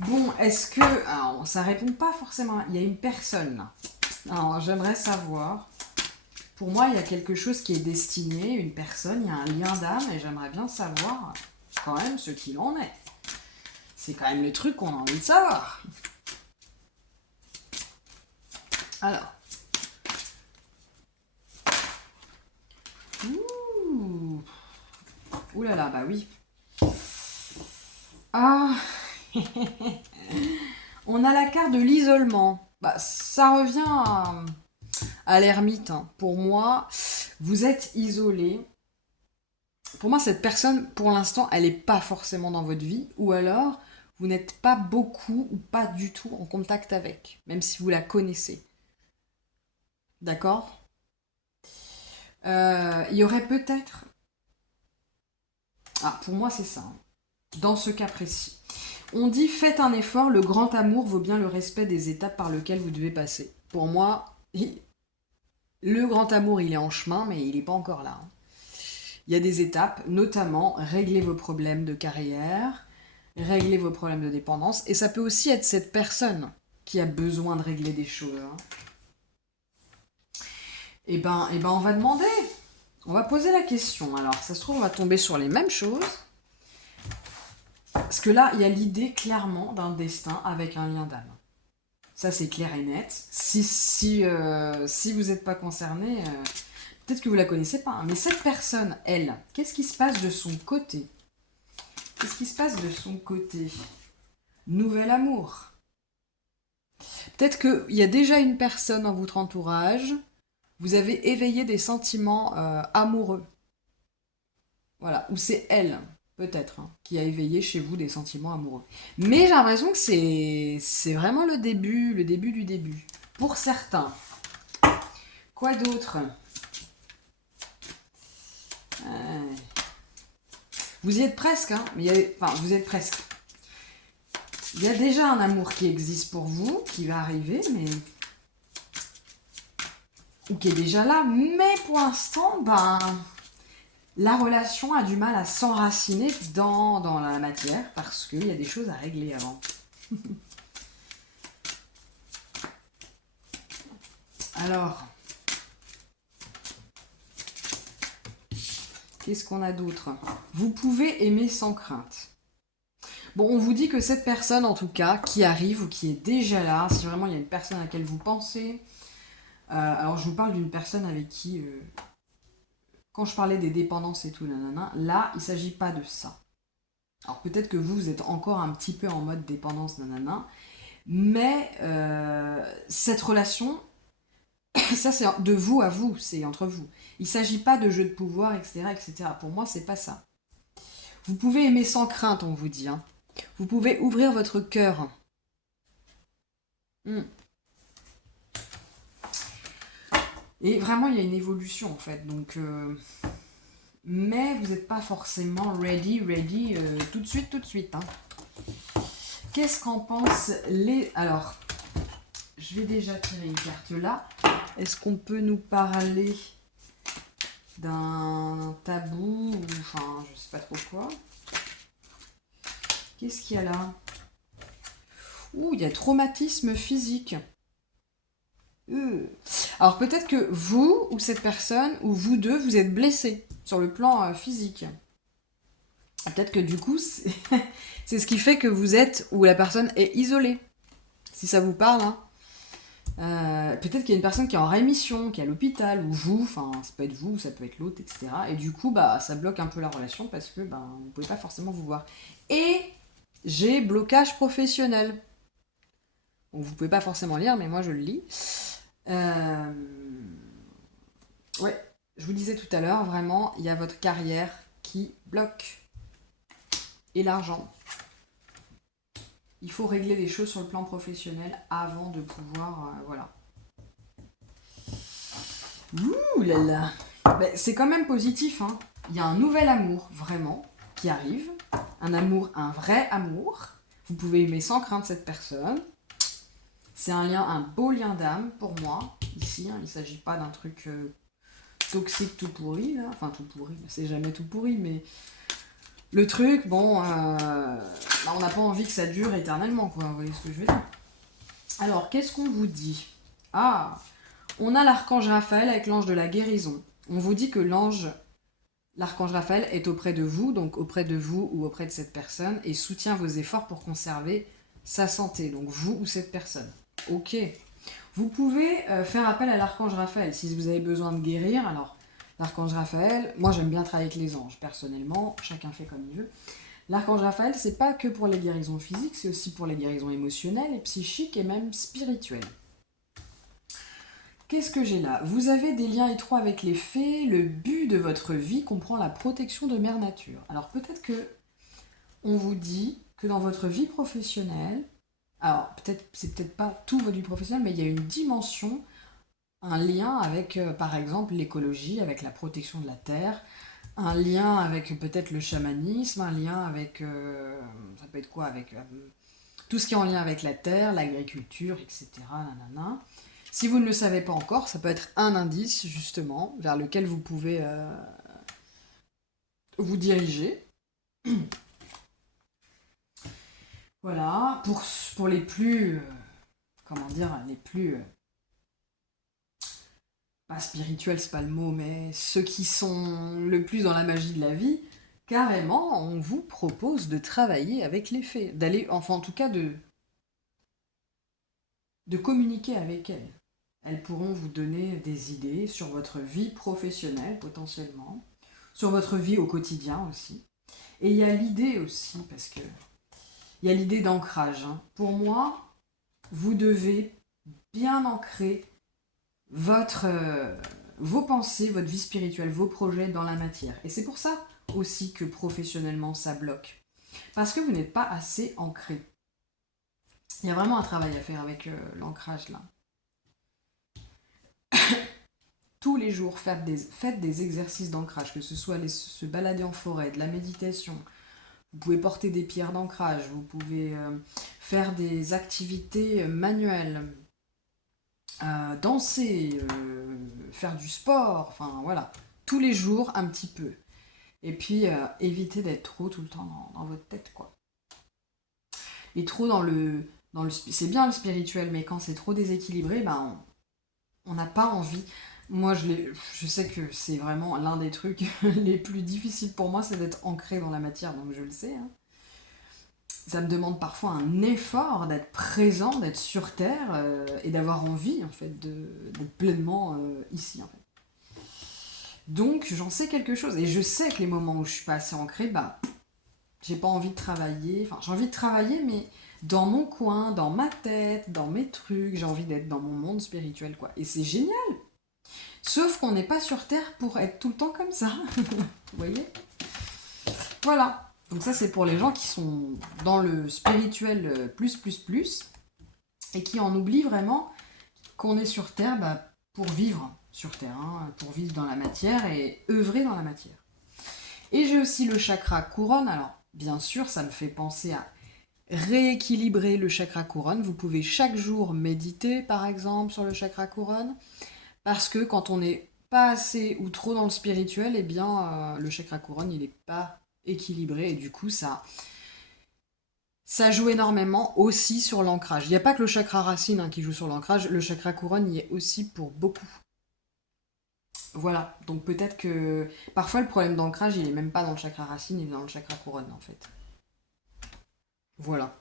Bon, est-ce que... Alors, ça répond pas forcément. Il y a une personne là. Alors, j'aimerais savoir. Pour moi, il y a quelque chose qui est destiné, une personne, il y a un lien d'âme, et j'aimerais bien savoir quand même ce qu'il en est. C'est quand même le truc qu'on a envie de savoir. Alors. Ouh. Ouh là là, bah oui. Ah. On a la carte de l'isolement. Bah, ça revient à l'ermite. Hein. Pour moi, vous êtes isolé. Pour moi, cette personne, pour l'instant, elle n'est pas forcément dans votre vie. Ou alors, vous n'êtes pas beaucoup ou pas du tout en contact avec. Même si vous la connaissez. D'accord. Il y aurait peut-être Ah, pour moi, c'est ça, hein. Dans ce cas précis. On dit faites un effort, le grand amour vaut bien le respect des étapes par lesquelles vous devez passer. Pour moi, le grand amour, il est en chemin, mais il n'est pas encore là, hein. Il y a des étapes, notamment régler vos problèmes de carrière, régler vos problèmes de dépendance, et ça peut aussi être cette personne qui a besoin de régler des choses, hein. On va demander, on va poser la question. Alors, ça se trouve, on va tomber sur les mêmes choses. Parce que là, il y a l'idée clairement d'un destin avec un lien d'âme. Ça, c'est clair et net. Si vous n'êtes pas concerné, peut-être que vous la connaissez pas, hein. Mais cette personne, elle, qu'est-ce qui se passe de son côté? Qu'est-ce qui se passe de son côté? Nouvel amour. Peut-être qu'il y a déjà une personne dans votre entourage. Vous avez éveillé des sentiments amoureux. Voilà. Ou c'est elle, peut-être, hein, qui a éveillé chez vous des sentiments amoureux. Mais j'ai l'impression que c'est vraiment le début du début. Pour certains. Quoi d'autre? Euh, Vous y êtes presque, hein. Enfin, vous êtes presque. Il y a déjà un amour qui existe pour vous, qui va arriver, mais ou qui est déjà là, mais pour l'instant, la relation a du mal à s'enraciner dans la matière parce qu'il y a des choses à régler avant. Alors, qu'est-ce qu'on a d'autre? Vous pouvez aimer sans crainte. Bon, on vous dit que cette personne, en tout cas, qui arrive ou qui est déjà là, si vraiment il y a une personne à laquelle vous pensez, alors je vous parle d'une personne avec qui, quand je parlais des dépendances et tout, nanana, là, il ne s'agit pas de ça. Alors peut-être que vous êtes encore un petit peu en mode dépendance, nanana, mais cette relation, ça c'est de vous à vous, c'est entre vous. Il ne s'agit pas de jeu de pouvoir, etc., etc. Pour moi, c'est pas ça. Vous pouvez aimer sans crainte, on vous dit, hein. Vous pouvez ouvrir votre cœur. Hmm. Et vraiment, il y a une évolution en fait. Donc, mais vous n'êtes pas forcément ready, tout de suite, hein. Qu'est-ce qu'en pensent les... Alors, je vais déjà tirer une carte là. Est-ce qu'on peut nous parler d'un tabou ou enfin, je sais pas trop quoi. Qu'est-ce qu'il y a là? Ouh, il y a traumatisme physique. Alors peut-être que vous ou cette personne ou vous deux vous êtes blessés sur le plan physique. Peut-être que du coup c'est c'est ce qui fait que vous êtes ou la personne est isolée. Si ça vous parle, hein. Peut-être qu'il y a une personne qui est en rémission, qui est à l'hôpital, ou vous, enfin ça peut être vous, ça peut être l'autre, etc. Et du coup, ça bloque un peu la relation parce que vous ne pouvez pas forcément vous voir. Et j'ai blocage professionnel. Bon, vous pouvez pas forcément lire, mais moi je le lis. Euh, Ouais, je vous disais tout à l'heure, vraiment, il y a votre carrière qui bloque. Et l'argent. Il faut régler les choses sur le plan professionnel avant de pouvoir... voilà. Ouh là là. C'est quand même positif, hein. Il y a un nouvel amour, vraiment, qui arrive. Un amour, un vrai amour. Vous pouvez aimer sans crainte cette personne. C'est un beau lien d'âme pour moi, ici, hein. Il ne s'agit pas d'un truc toxique tout pourri, là. Enfin, tout pourri, c'est jamais tout pourri, mais... Le truc, on n'a pas envie que ça dure éternellement, quoi. Vous voyez ce que je veux dire? Alors, qu'est-ce qu'on vous dit? Ah, on a l'archange Raphaël avec l'ange de la guérison. On vous dit que l'archange Raphaël est auprès de vous, donc auprès de vous ou auprès de cette personne, et soutient vos efforts pour conserver sa santé, donc vous ou cette personne. Ok. Vous pouvez faire appel à l'archange Raphaël si vous avez besoin de guérir. Alors, l'archange Raphaël, moi j'aime bien travailler avec les anges, personnellement, chacun fait comme il veut. L'archange Raphaël, c'est pas que pour les guérisons physiques, c'est aussi pour les guérisons émotionnelles et psychiques et même spirituelles. Qu'est-ce que j'ai là? Vous avez des liens étroits avec les fées, le but de votre vie comprend la protection de Mère Nature. Alors peut-être que on vous dit que dans votre vie professionnelle, alors c'est peut-être pas tout votre vie professionnelle, mais il y a une dimension, un lien avec par exemple l'écologie, avec la protection de la terre, un lien avec peut-être le chamanisme, un lien avec... ça peut être quoi? Avec tout ce qui est en lien avec la terre, l'agriculture, etc. Nanana. Si vous ne le savez pas encore, ça peut être un indice justement vers lequel vous pouvez vous diriger. Voilà, pour les plus, comment dire, les plus, pas spirituels, c'est pas le mot, mais ceux qui sont le plus dans la magie de la vie, carrément, on vous propose de travailler avec les fées, d'aller, enfin en tout cas de communiquer avec elles. Elles pourront vous donner des idées sur votre vie professionnelle potentiellement, sur votre vie au quotidien aussi. Et il y a l'idée aussi, parce que il y a l'idée d'ancrage. Hein. Pour moi, vous devez bien ancrer votre, vos pensées, votre vie spirituelle, vos projets dans la matière. Et c'est pour ça aussi que professionnellement ça bloque. Parce que vous n'êtes pas assez ancré. Il y a vraiment un travail à faire avec l'ancrage là. Tous les jours, faites des exercices d'ancrage, que ce soit se balader en forêt, de la méditation. Vous pouvez porter des pierres d'ancrage, vous pouvez faire des activités manuelles, danser, faire du sport, enfin voilà. Tous les jours, un petit peu. Et puis, évitez d'être trop tout le temps dans votre tête, quoi. Et trop c'est bien le spirituel, mais quand c'est trop déséquilibré, ben, on n'a pas envie. Moi, je sais que c'est vraiment l'un des trucs les plus difficiles pour moi, c'est d'être ancré dans la matière, donc je le sais. Hein. Ça me demande parfois un effort d'être présent, d'être sur Terre et d'avoir envie, en fait, d'être pleinement ici, en fait. Donc, j'en sais quelque chose. Et je sais que les moments où je suis pas assez ancrée, bah, j'ai pas envie de travailler. Enfin, j'ai envie de travailler, mais dans mon coin, dans ma tête, dans mes trucs. J'ai envie d'être dans mon monde spirituel, quoi. Et c'est génial. Sauf qu'on n'est pas sur Terre pour être tout le temps comme ça. Vous voyez? Voilà. Donc ça, c'est pour les gens qui sont dans le spirituel plus, et qui en oublient vraiment qu'on est sur Terre bah, pour vivre sur Terre, hein, pour vivre dans la matière et œuvrer dans la matière. Et j'ai aussi le chakra couronne. Alors, bien sûr, ça me fait penser à rééquilibrer le chakra couronne. Vous pouvez chaque jour méditer, par exemple, sur le chakra couronne. Parce que quand on n'est pas assez ou trop dans le spirituel, eh bien, le chakra couronne, il n'est pas équilibré. Et du coup, ça joue énormément aussi sur l'ancrage. Il n'y a pas que le chakra racine hein, qui joue sur l'ancrage. Le chakra couronne y est aussi pour beaucoup. Voilà, donc peut-être que parfois le problème d'ancrage, il est même pas dans le chakra racine, il est dans le chakra couronne en fait. Voilà.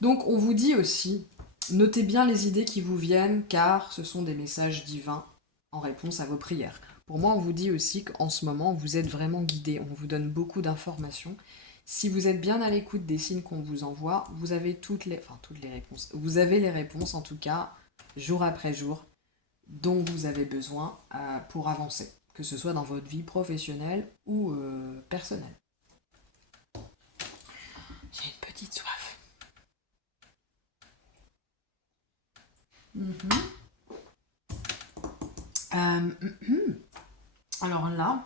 Donc on vous dit aussi, notez bien les idées qui vous viennent car ce sont des messages divins en réponse à vos prières. Pour moi, on vous dit aussi qu'en ce moment, vous êtes vraiment guidé, on vous donne beaucoup d'informations. Si vous êtes bien à l'écoute des signes qu'on vous envoie, vous avez toutes les réponses. Vous avez les réponses en tout cas, jour après jour, dont vous avez besoin pour avancer, que ce soit dans votre vie professionnelle ou personnelle. J'ai une petite soif. Mhm. Alors là,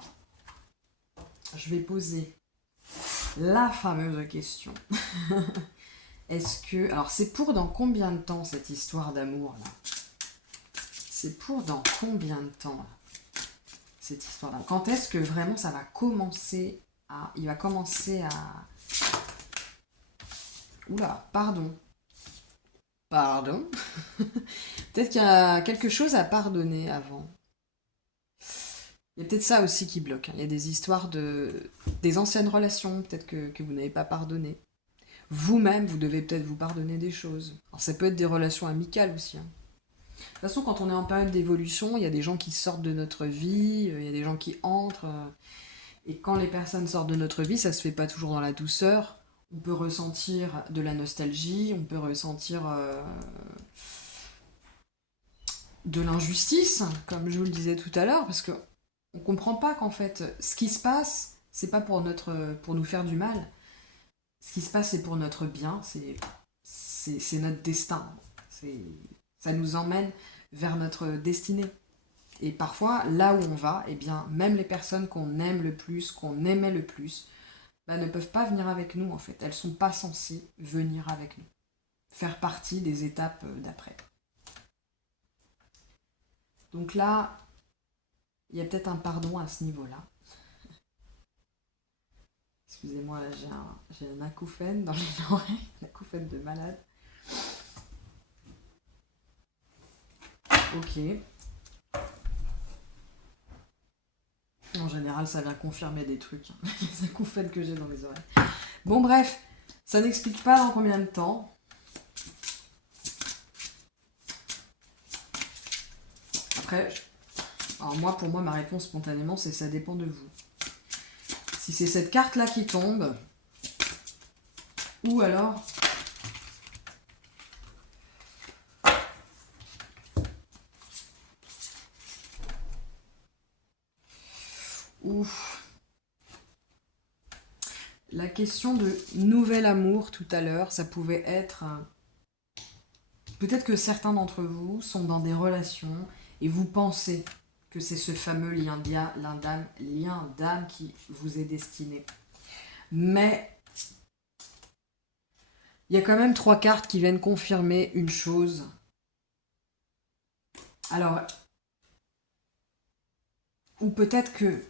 je vais poser la fameuse question. Est-ce que... Alors c'est pour dans combien de temps cette histoire d'amour là? C'est pour dans combien de temps là, cette histoire d'amour? Quand est-ce que vraiment ça va commencer à... Il va commencer à... Oula, pardon. Pardon. Peut-être qu'il y a quelque chose à pardonner avant. Il y a peut-être ça aussi qui bloque. Hein. Il y a des histoires des anciennes relations, peut-être que vous n'avez pas pardonné. Vous-même, vous devez peut-être vous pardonner des choses. Alors ça peut être des relations amicales aussi. Hein. De toute façon, quand on est en période d'évolution, il y a des gens qui sortent de notre vie, il y a des gens qui entrent. Et quand les personnes sortent de notre vie, ça se fait pas toujours dans la douceur. On peut ressentir de la nostalgie, on peut ressentir de l'injustice, comme je vous le disais tout à l'heure, parce que on comprend pas qu'en fait, ce qui se passe, c'est pas pour nous faire du mal. Ce qui se passe, c'est pour notre bien, c'est notre destin. Ça nous emmène vers notre destinée. Et parfois, là où on va, eh bien, même les personnes qu'on aime le plus, qu'on aimait le plus, bah, ne peuvent pas venir avec nous en fait. Elles sont pas censées venir avec nous, faire partie des étapes d'après. Donc là, il y a peut-être un pardon à ce niveau-là. Excusez-moi, là j'ai un acouphène dans les oreilles, un acouphène de malade. Ok. En général, ça vient confirmer des trucs, hein, les acouphènes que j'ai dans les oreilles. Bon, bref, ça n'explique pas dans combien de temps. Après, alors moi, pour moi, ma réponse spontanément, c'est ça dépend de vous. Si c'est cette carte-là qui tombe, ou alors... Ouf. La question de nouvel amour tout à l'heure, ça pouvait être... Peut-être que certains d'entre vous sont dans des relations et vous pensez que c'est ce fameux lien d'âme qui vous est destiné. Mais il y a quand même 3 cartes qui viennent confirmer une chose. Alors, ou peut-être que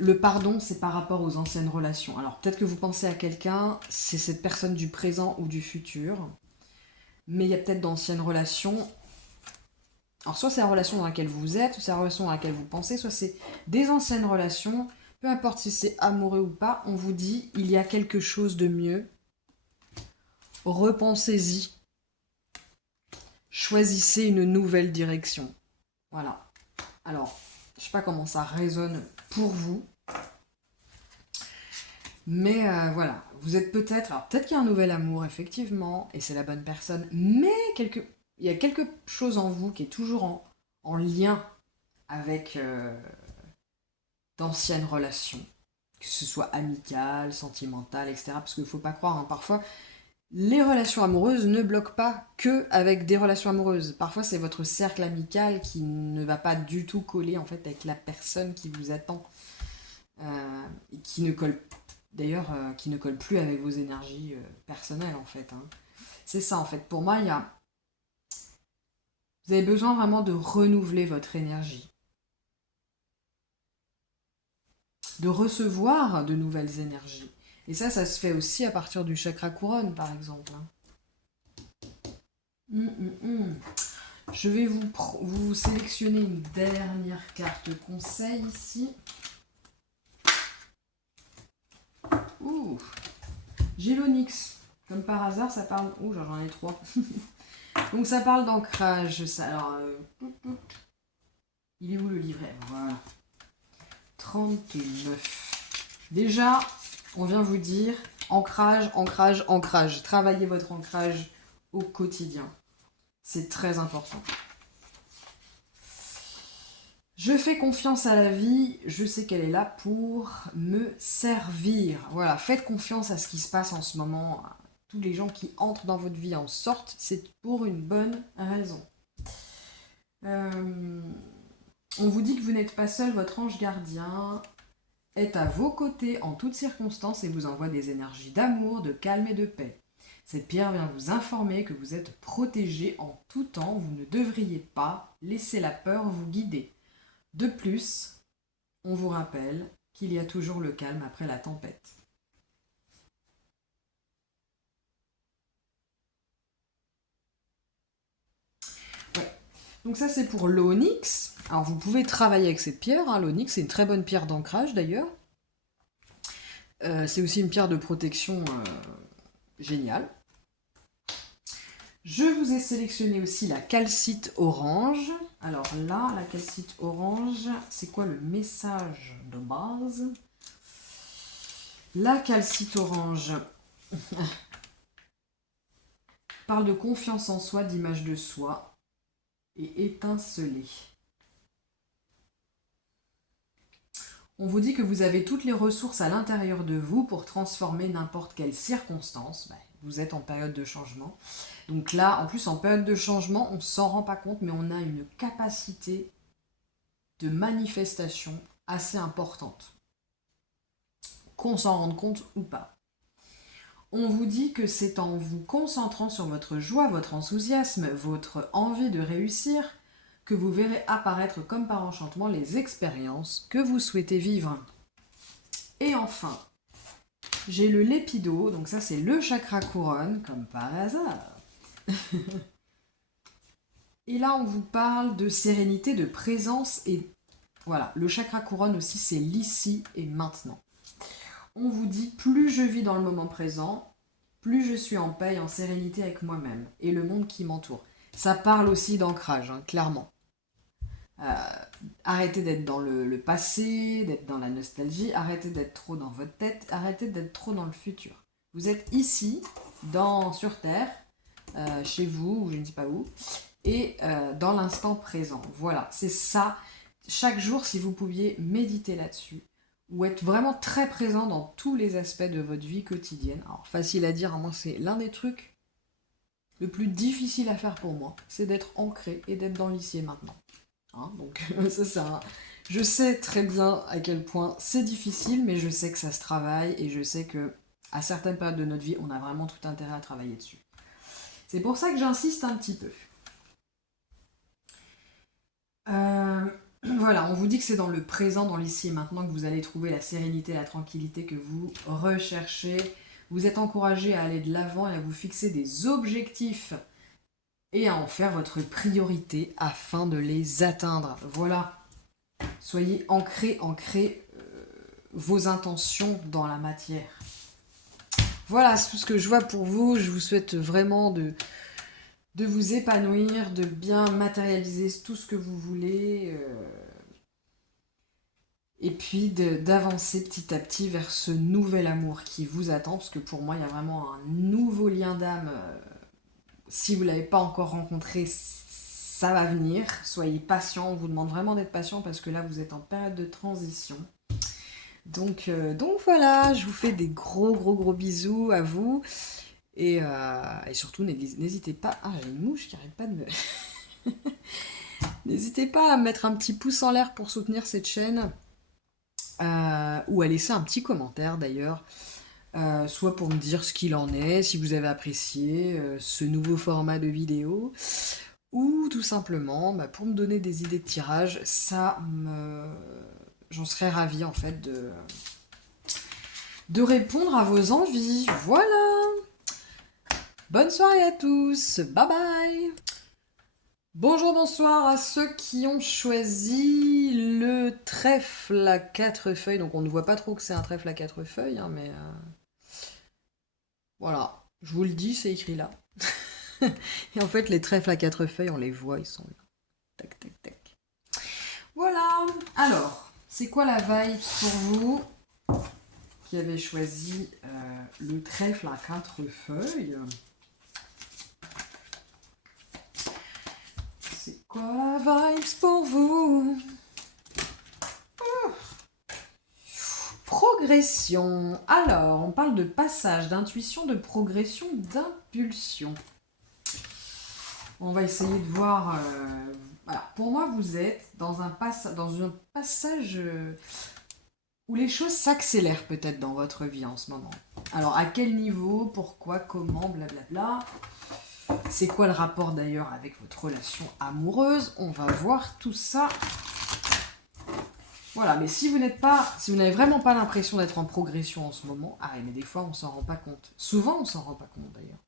le pardon, c'est par rapport aux anciennes relations. Alors, peut-être que vous pensez à quelqu'un, c'est cette personne du présent ou du futur. Mais il y a peut-être d'anciennes relations. Alors, soit c'est la relation dans laquelle vous êtes, soit c'est la relation dans laquelle vous pensez, soit c'est des anciennes relations. Peu importe si c'est amoureux ou pas, on vous dit, il y a quelque chose de mieux. Repensez-y. Choisissez une nouvelle direction. Voilà. Alors, je sais pas comment ça résonne pour vous. Mais voilà, vous êtes peut-être... Alors peut-être qu'il y a un nouvel amour, effectivement, et c'est la bonne personne, mais il y a quelque chose en vous qui est toujours en lien avec d'anciennes relations, que ce soit amicales, sentimentales, etc. Parce qu'il ne faut pas croire, hein, parfois, les relations amoureuses ne bloquent pas que avec des relations amoureuses. Parfois, c'est votre cercle amical qui ne va pas du tout coller en fait avec la personne qui vous attend. Et qui ne colle d'ailleurs qui ne colle plus avec vos énergies personnelles en fait. Hein. C'est ça en fait. Pour moi, vous avez besoin vraiment de renouveler votre énergie, de recevoir de nouvelles énergies. Et ça se fait aussi à partir du chakra couronne par exemple. Hein. Je vais vous sélectionner une dernière carte conseil ici. Ouh, j'ai l'onyx. Comme par hasard, ça parle... Ouh, j'en ai 3. Donc ça parle d'ancrage. Alors, il est où le livret? Voilà. 39. Déjà, on vient vous dire ancrage, ancrage, ancrage. Travaillez votre ancrage au quotidien. C'est très important. Je fais confiance à la vie, je sais qu'elle est là pour me servir. Voilà, faites confiance à ce qui se passe en ce moment. Tous les gens qui entrent dans votre vie en sortent, c'est pour une bonne raison. On vous dit que vous n'êtes pas seul, votre ange gardien est à vos côtés en toutes circonstances et vous envoie des énergies d'amour, de calme et de paix. Cette pierre vient vous informer que vous êtes protégé en tout temps, vous ne devriez pas laisser la peur vous guider. De plus, on vous rappelle qu'il y a toujours le calme après la tempête. Ouais. Donc ça c'est pour l'onyx. Alors vous pouvez travailler avec cette pierre, hein. L'onyx c'est une très bonne pierre d'ancrage d'ailleurs. C'est aussi une pierre de protection géniale. Je vous ai sélectionné aussi la calcite orange. Alors là, la calcite orange, c'est quoi le message de base? La calcite orange parle de confiance en soi, d'image de soi et étinceler. On vous dit que vous avez toutes les ressources à l'intérieur de vous pour transformer n'importe quelle circonstance. Vous êtes en période de changement. Donc là, en plus, en période de changement, on ne s'en rend pas compte, mais on a une capacité de manifestation assez importante. Qu'on s'en rende compte ou pas. On vous dit que c'est en vous concentrant sur votre joie, votre enthousiasme, votre envie de réussir, que vous verrez apparaître comme par enchantement les expériences que vous souhaitez vivre. Et enfin, j'ai le lépido, donc ça c'est le chakra couronne, comme par hasard. Et là on vous parle de sérénité, de présence, et voilà, le chakra couronne aussi c'est l'ici et maintenant. On vous dit plus je vis dans le moment présent, plus je suis en paix et en sérénité avec moi-même et le monde qui m'entoure. Ça parle aussi d'ancrage, hein, clairement. Arrêtez d'être dans le passé, d'être dans la nostalgie, arrêtez d'être trop dans votre tête, arrêtez d'être trop dans le futur. Vous êtes ici, sur Terre, chez vous, ou je ne sais pas où, et dans l'instant présent. Voilà, c'est ça. Chaque jour, si vous pouviez méditer là-dessus, ou être vraiment très présent dans tous les aspects de votre vie quotidienne. Alors, facile à dire, moi, c'est l'un des trucs le plus difficile à faire pour moi, c'est d'être ancré et d'être dans l'ici et maintenant. Hein, donc, ça, je sais très bien à quel point c'est difficile, mais je sais que ça se travaille et je sais que à certaines périodes de notre vie, on a vraiment tout intérêt à travailler dessus. C'est pour ça que j'insiste un petit peu. Voilà, on vous dit que c'est dans le présent, dans l'ici et maintenant que vous allez trouver la sérénité et la tranquillité que vous recherchez. Vous êtes encouragé à aller de l'avant et à vous fixer des objectifs et à en faire votre priorité afin de les atteindre. Voilà, soyez ancrés vos intentions dans la matière. Voilà, c'est tout ce que je vois pour vous. Je vous souhaite vraiment de vous épanouir, de bien matérialiser tout ce que vous voulez, et puis d'avancer petit à petit vers ce nouvel amour qui vous attend, parce que pour moi, il y a vraiment un nouveau lien d'âme. Si vous ne l'avez pas encore rencontré, ça va venir. Soyez patient, on vous demande vraiment d'être patient, parce que là, vous êtes en période de transition. Donc voilà, je vous fais des gros bisous à vous. Et surtout, n'hésitez pas... Ah, j'ai une mouche qui arrête pas de me... N'hésitez pas à mettre un petit pouce en l'air pour soutenir cette chaîne. Ou à laisser un petit commentaire d'ailleurs. Soit pour me dire ce qu'il en est, si vous avez apprécié ce nouveau format de vidéo. Ou tout simplement pour me donner des idées de tirage. J'en serais ravie en fait de répondre à vos envies. Voilà. Bonne soirée à tous. Bye bye. Bonjour, bonsoir à ceux qui ont choisi le trèfle à 4 feuilles. Donc on ne voit pas trop que c'est un trèfle à 4 feuilles, hein, mais voilà, je vous le dis, c'est écrit là. Et en fait, les trèfles à 4 feuilles, on les voit, ils sont là. Tac, tac, tac. Voilà. Alors, c'est quoi la vibe pour vous qui avez choisi le trèfle à 4 feuilles? C'est quoi la vibes pour vous? Progression. Alors, on parle de passage, d'intuition, de progression, d'impulsion. On va essayer de voir... voilà. Pour moi, vous êtes dans un passage où les choses s'accélèrent peut-être dans votre vie en ce moment. Alors, à quel niveau, pourquoi, comment, blablabla. C'est quoi le rapport d'ailleurs avec votre relation amoureuse? On va voir tout ça. Voilà, mais si vous n'avez vraiment pas l'impression d'être en progression en ce moment, mais des fois on s'en rend pas compte. Souvent on s'en rend pas compte d'ailleurs.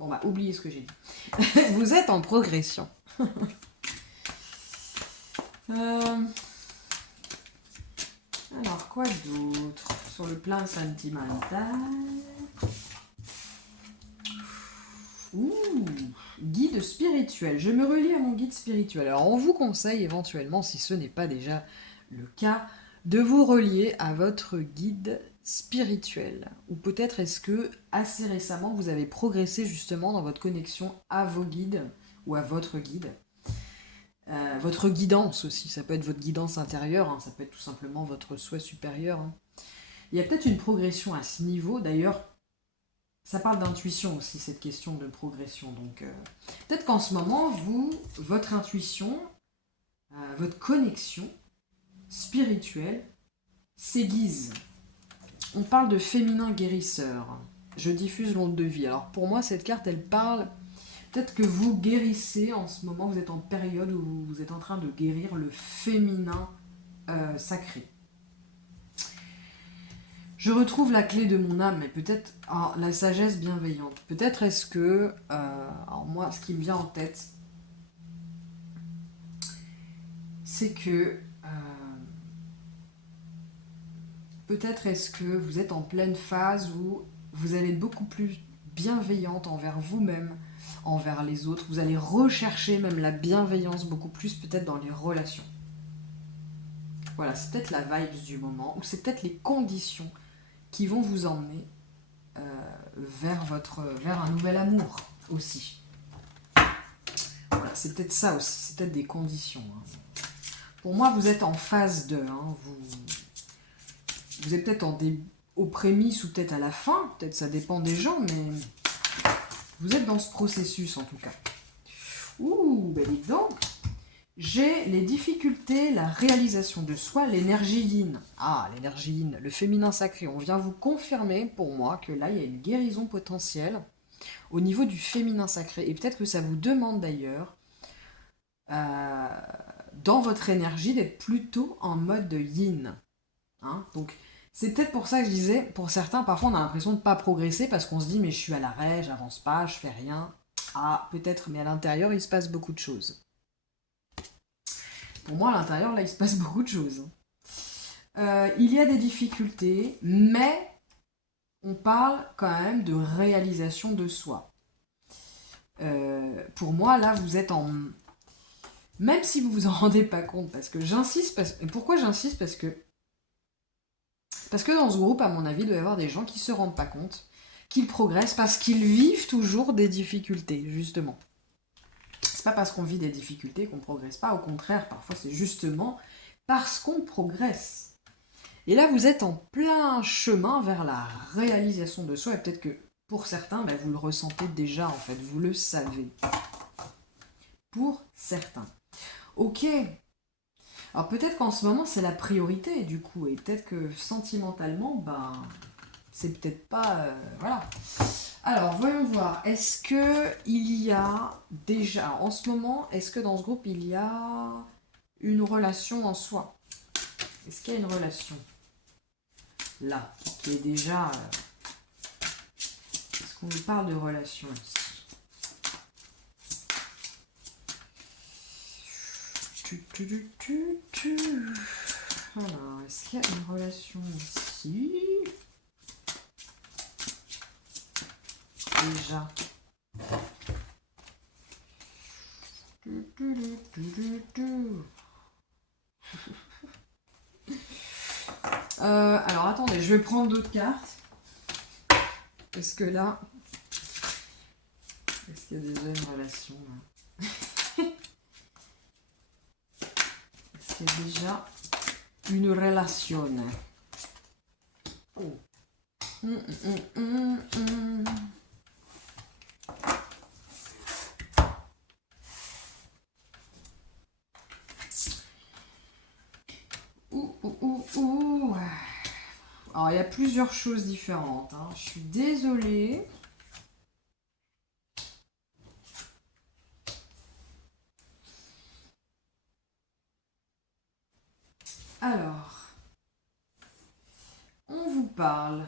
Bon oubliez ce que j'ai dit. Vous êtes en progression. Alors quoi d'autre sur le plan sentimental? Guide spirituel. Je me relie à mon guide spirituel. Alors on vous conseille éventuellement, si ce n'est pas déjà le cas, de vous relier à votre guide spirituel. Ou peut-être est-ce que assez récemment vous avez progressé justement dans votre connexion à vos guides ou à votre guide. Votre guidance aussi, ça peut être votre guidance intérieure, hein, ça peut être tout simplement votre soi supérieur. Hein. Il y a peut-être une progression à ce niveau, d'ailleurs ça parle d'intuition aussi, cette question de progression. Donc peut-être qu'en ce moment, votre intuition, votre connexion spirituel s'aiguise. On parle de féminin guérisseur. Je diffuse l'onde de vie. Alors pour moi, cette carte, elle parle... Peut-être que vous guérissez en ce moment, vous êtes en période où vous êtes en train de guérir le féminin sacré. Je retrouve la clé de mon âme, mais peut-être la sagesse bienveillante. Peut-être est-ce que... alors moi, ce qui me vient en tête, c'est que... peut-être est-ce que vous êtes en pleine phase où vous allez être beaucoup plus bienveillante envers vous-même, envers les autres. Vous allez rechercher même la bienveillance beaucoup plus peut-être dans les relations. Voilà, c'est peut-être la vibe du moment, ou c'est peut-être les conditions qui vont vous emmener vers un nouvel amour aussi. Voilà, c'est peut-être ça aussi, c'est peut-être des conditions. Hein. Pour moi, vous êtes en phase 2. Hein, vous êtes peut-être aux prémices ou peut-être à la fin, peut-être ça dépend des gens, mais vous êtes dans ce processus en tout cas. Ouh, ben dis donc. J'ai les difficultés, la réalisation de soi, l'énergie yin. Ah, l'énergie yin, le féminin sacré. On vient vous confirmer pour moi que là, il y a une guérison potentielle au niveau du féminin sacré. Et peut-être que ça vous demande d'ailleurs, dans votre énergie, d'être plutôt en mode yin. Hein, donc, c'est peut-être pour ça que je disais, pour certains, parfois on a l'impression de ne pas progresser parce qu'on se dit, mais je suis à l'arrêt, j'avance pas, je fais rien. Ah, peut-être, mais à l'intérieur, il se passe beaucoup de choses. Pour moi, à l'intérieur, là, il se passe beaucoup de choses. Il y a des difficultés, mais on parle quand même de réalisation de soi. Pour moi, là, vous êtes en... Même si vous vous en rendez pas compte, parce que j'insiste... Et pourquoi j'insiste? Parce que dans ce groupe, à mon avis, il doit y avoir des gens qui se rendent pas compte qu'ils progressent parce qu'ils vivent toujours des difficultés, justement. C'est pas parce qu'on vit des difficultés qu'on progresse pas, au contraire, parfois c'est justement parce qu'on progresse. Et là, vous êtes en plein chemin vers la réalisation de soi, et peut-être que pour certains, ben, vous le ressentez déjà, en fait, vous le savez. Pour certains. Ok. Alors peut-être qu'en ce moment, c'est la priorité, du coup, et peut-être que sentimentalement, ben, c'est peut-être pas... voilà. Alors, voyons voir. Est-ce que il y a déjà, en ce moment, est-ce que dans ce groupe, il y a une relation en soi? Est-ce qu'il y a une relation là, qui est déjà... est-ce qu'on nous parle de relation ici? Alors, est-ce qu'il y a une relation ici? Déjà. Alors attendez, je vais prendre d'autres cartes. Parce que là... Est-ce qu'il y a déjà une relation là? Est-ce qu'il y a déjà une relation? Oh. Alors, il y a plusieurs choses différentes. Hein. Je suis désolée. Alors, on vous parle.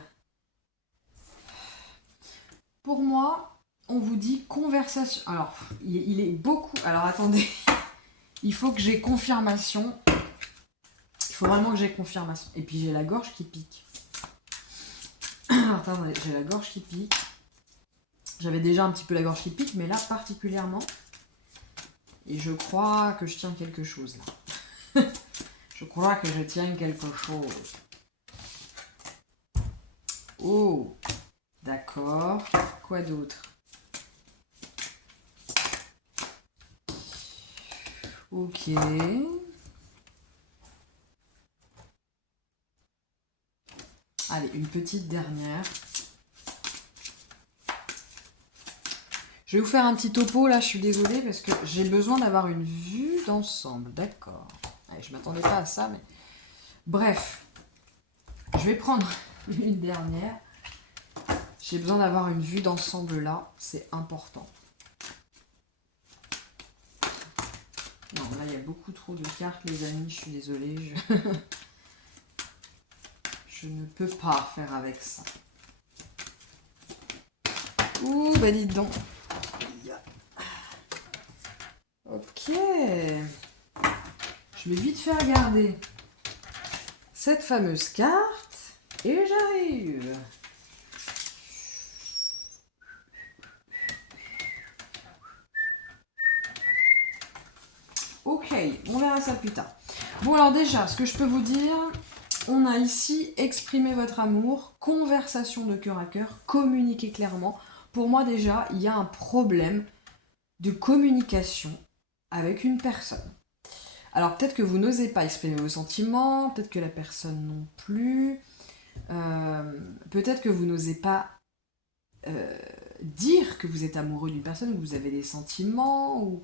Pour moi, on vous dit conversation. Alors, il est beaucoup... Alors, attendez. Il faut que j'ai confirmation. Il faut vraiment que j'ai confirmation. Et puis, j'ai la gorge qui pique. Attendez, j'ai la gorge qui pique. J'avais déjà un petit peu la gorge qui pique, mais là, particulièrement. Et je crois que je tiens quelque chose, là. Je crois que je tiens quelque chose. Oh, d'accord. Quoi d'autre? Ok. Allez, une petite dernière. Je vais vous faire un petit topo, là, je suis désolée, parce que j'ai besoin d'avoir une vue d'ensemble. D'accord. Allez, je m'attendais pas à ça, mais Bref, je vais prendre une dernière. J'ai besoin d'avoir une vue d'ensemble là, c'est important. Non, là il y a beaucoup trop de cartes les amis, je suis désolée. Je ne peux pas faire avec ça. Ouh, bah dites donc. Ok. Je vais vite faire garder cette fameuse carte et j'arrive. Ok, on verra ça plus tard. Bon alors déjà, ce que je peux vous dire, on a ici exprimé votre amour, conversation de cœur à cœur, communiquer clairement. Pour moi déjà, il y a un problème de communication avec une personne. Alors peut-être que vous n'osez pas exprimer vos sentiments, peut-être que la personne non plus, peut-être que vous n'osez pas dire que vous êtes amoureux d'une personne, que vous avez des sentiments, ou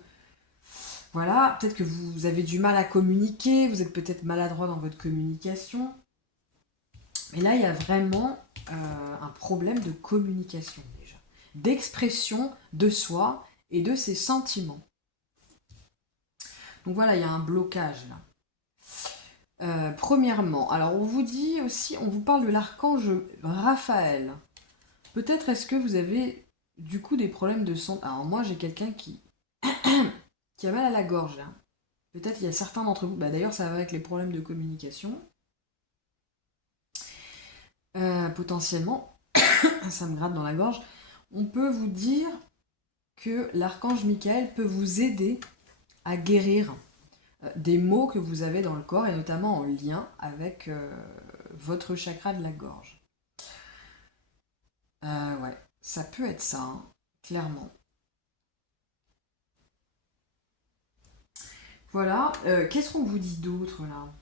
voilà, peut-être que vous avez du mal à communiquer, vous êtes peut-être maladroit dans votre communication. Mais là, il y a vraiment un problème de communication déjà, d'expression de soi et de ses sentiments. Donc voilà, il y a un blocage là. Premièrement, alors on vous dit aussi, on vous parle de l'archange Raphaël. Peut-être est-ce que vous avez du coup des problèmes de santé. Alors moi j'ai quelqu'un qui a mal à la gorge là. Peut-être il y a certains d'entre vous, bah d'ailleurs ça va avec les problèmes de communication. Potentiellement, ça me gratte dans la gorge. On peut vous dire que l'archange Michael peut vous aider à guérir des maux que vous avez dans le corps et notamment en lien avec votre chakra de la gorge. Ouais, ça peut être ça, hein, clairement. Voilà, qu'est-ce qu'on vous dit d'autre là?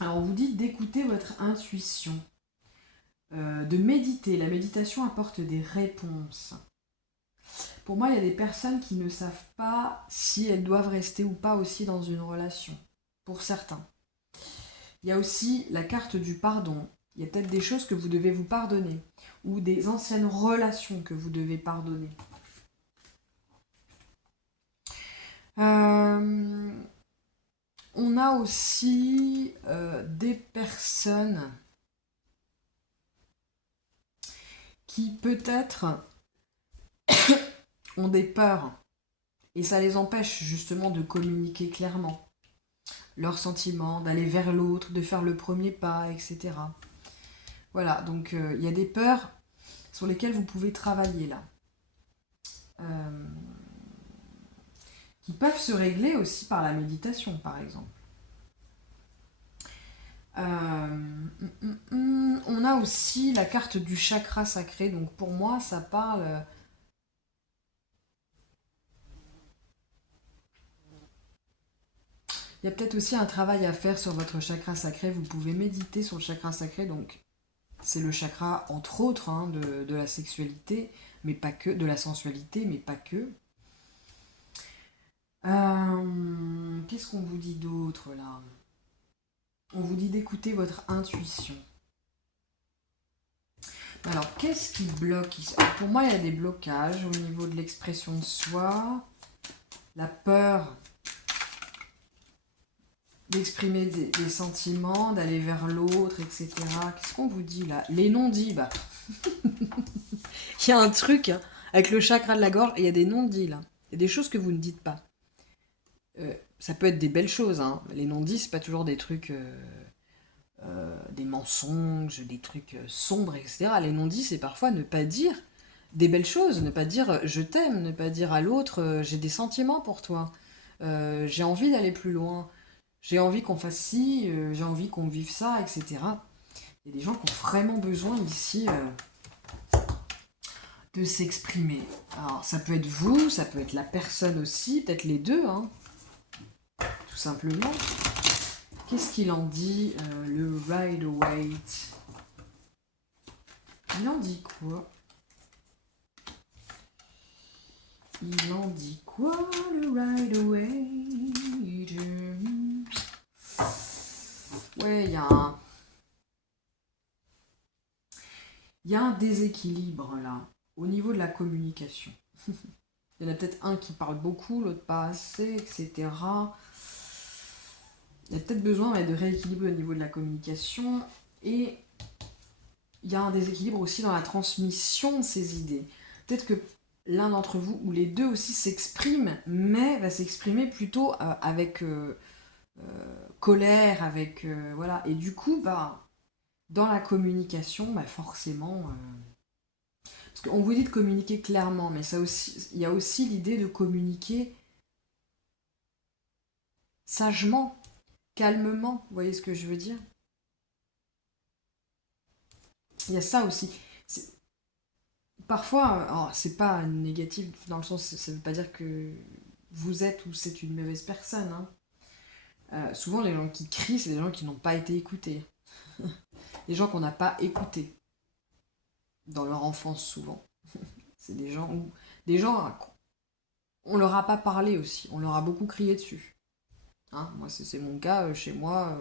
Alors on vous dit d'écouter votre intuition, de méditer. La méditation apporte des réponses. Pour moi, il y a des personnes qui ne savent pas si elles doivent rester ou pas aussi dans une relation, pour certains. Il y a aussi la carte du pardon. Il y a peut-être des choses que vous devez vous pardonner, ou des anciennes relations que vous devez pardonner. On a aussi des personnes qui peut-être ont des peurs et ça les empêche justement de communiquer clairement leurs sentiments, d'aller vers l'autre, de faire le premier pas, etc. Voilà, donc il y a des peurs sur lesquelles vous pouvez travailler là. Qui peuvent se régler aussi par la méditation, par exemple. On a aussi la carte du chakra sacré, donc pour moi ça parle. Il y a peut-être aussi un travail à faire sur votre chakra sacré. Vous pouvez méditer sur le chakra sacré, donc c'est le chakra entre autres hein, de la sexualité, mais pas que, de la sensualité, mais pas que. Qu'est-ce qu'on vous dit d'autre là? On vous dit d'écouter votre intuition. Alors, qu'est-ce qui bloque ici? Alors, pour moi, il y a des blocages au niveau de l'expression de soi, la peur d'exprimer des sentiments, d'aller vers l'autre, etc. Qu'est-ce qu'on vous dit là? Les non-dits, bah. Il y a un truc hein, avec le chakra de la gorge, il y a des non-dits là. Il y a des choses que vous ne dites pas. Ça peut être des belles choses, hein. Les non-dits, c'est pas toujours des trucs. Des mensonges, des trucs sombres, etc. Les non-dits, c'est parfois ne pas dire des belles choses, ne pas dire je t'aime, ne pas dire à l'autre j'ai des sentiments pour toi, j'ai envie d'aller plus loin, j'ai envie qu'on fasse ci, j'ai envie qu'on vive ça, etc. Il y a des gens qui ont vraiment besoin ici de s'exprimer. Alors ça peut être vous, ça peut être la personne aussi, peut-être les deux, hein, tout simplement. Qu'est-ce qu'il en dit, le Rider-Waite? Il en dit quoi? Il en dit quoi, le Rider-Waite? Ouais, il y a un déséquilibre là, au niveau de la communication. Il y en a peut-être un qui parle beaucoup, l'autre pas assez, etc. Il y a peut-être besoin de rééquilibrer au niveau de la communication. Et il y a un déséquilibre aussi dans la transmission de ces idées. Peut-être que l'un d'entre vous, ou les deux aussi, s'exprime, mais va s'exprimer plutôt avec colère, avec... voilà. Et du coup, bah, dans la communication, bah, forcément... parce qu'on vous dit de communiquer clairement, mais ça aussi, il y a aussi l'idée de communiquer sagement, calmement. Vous voyez ce que je veux dire? Il y a ça aussi. Parfois, alors, c'est pas négatif dans le sens, ça veut pas dire que vous êtes ou c'est une mauvaise personne, hein. Souvent, les gens qui crient, c'est des gens qui n'ont pas été écoutés. Des gens qu'on n'a pas écoutés dans leur enfance, souvent. C'est des gens, on leur a pas parlé aussi. On leur a beaucoup crié dessus. Hein, moi, c'est mon cas chez moi.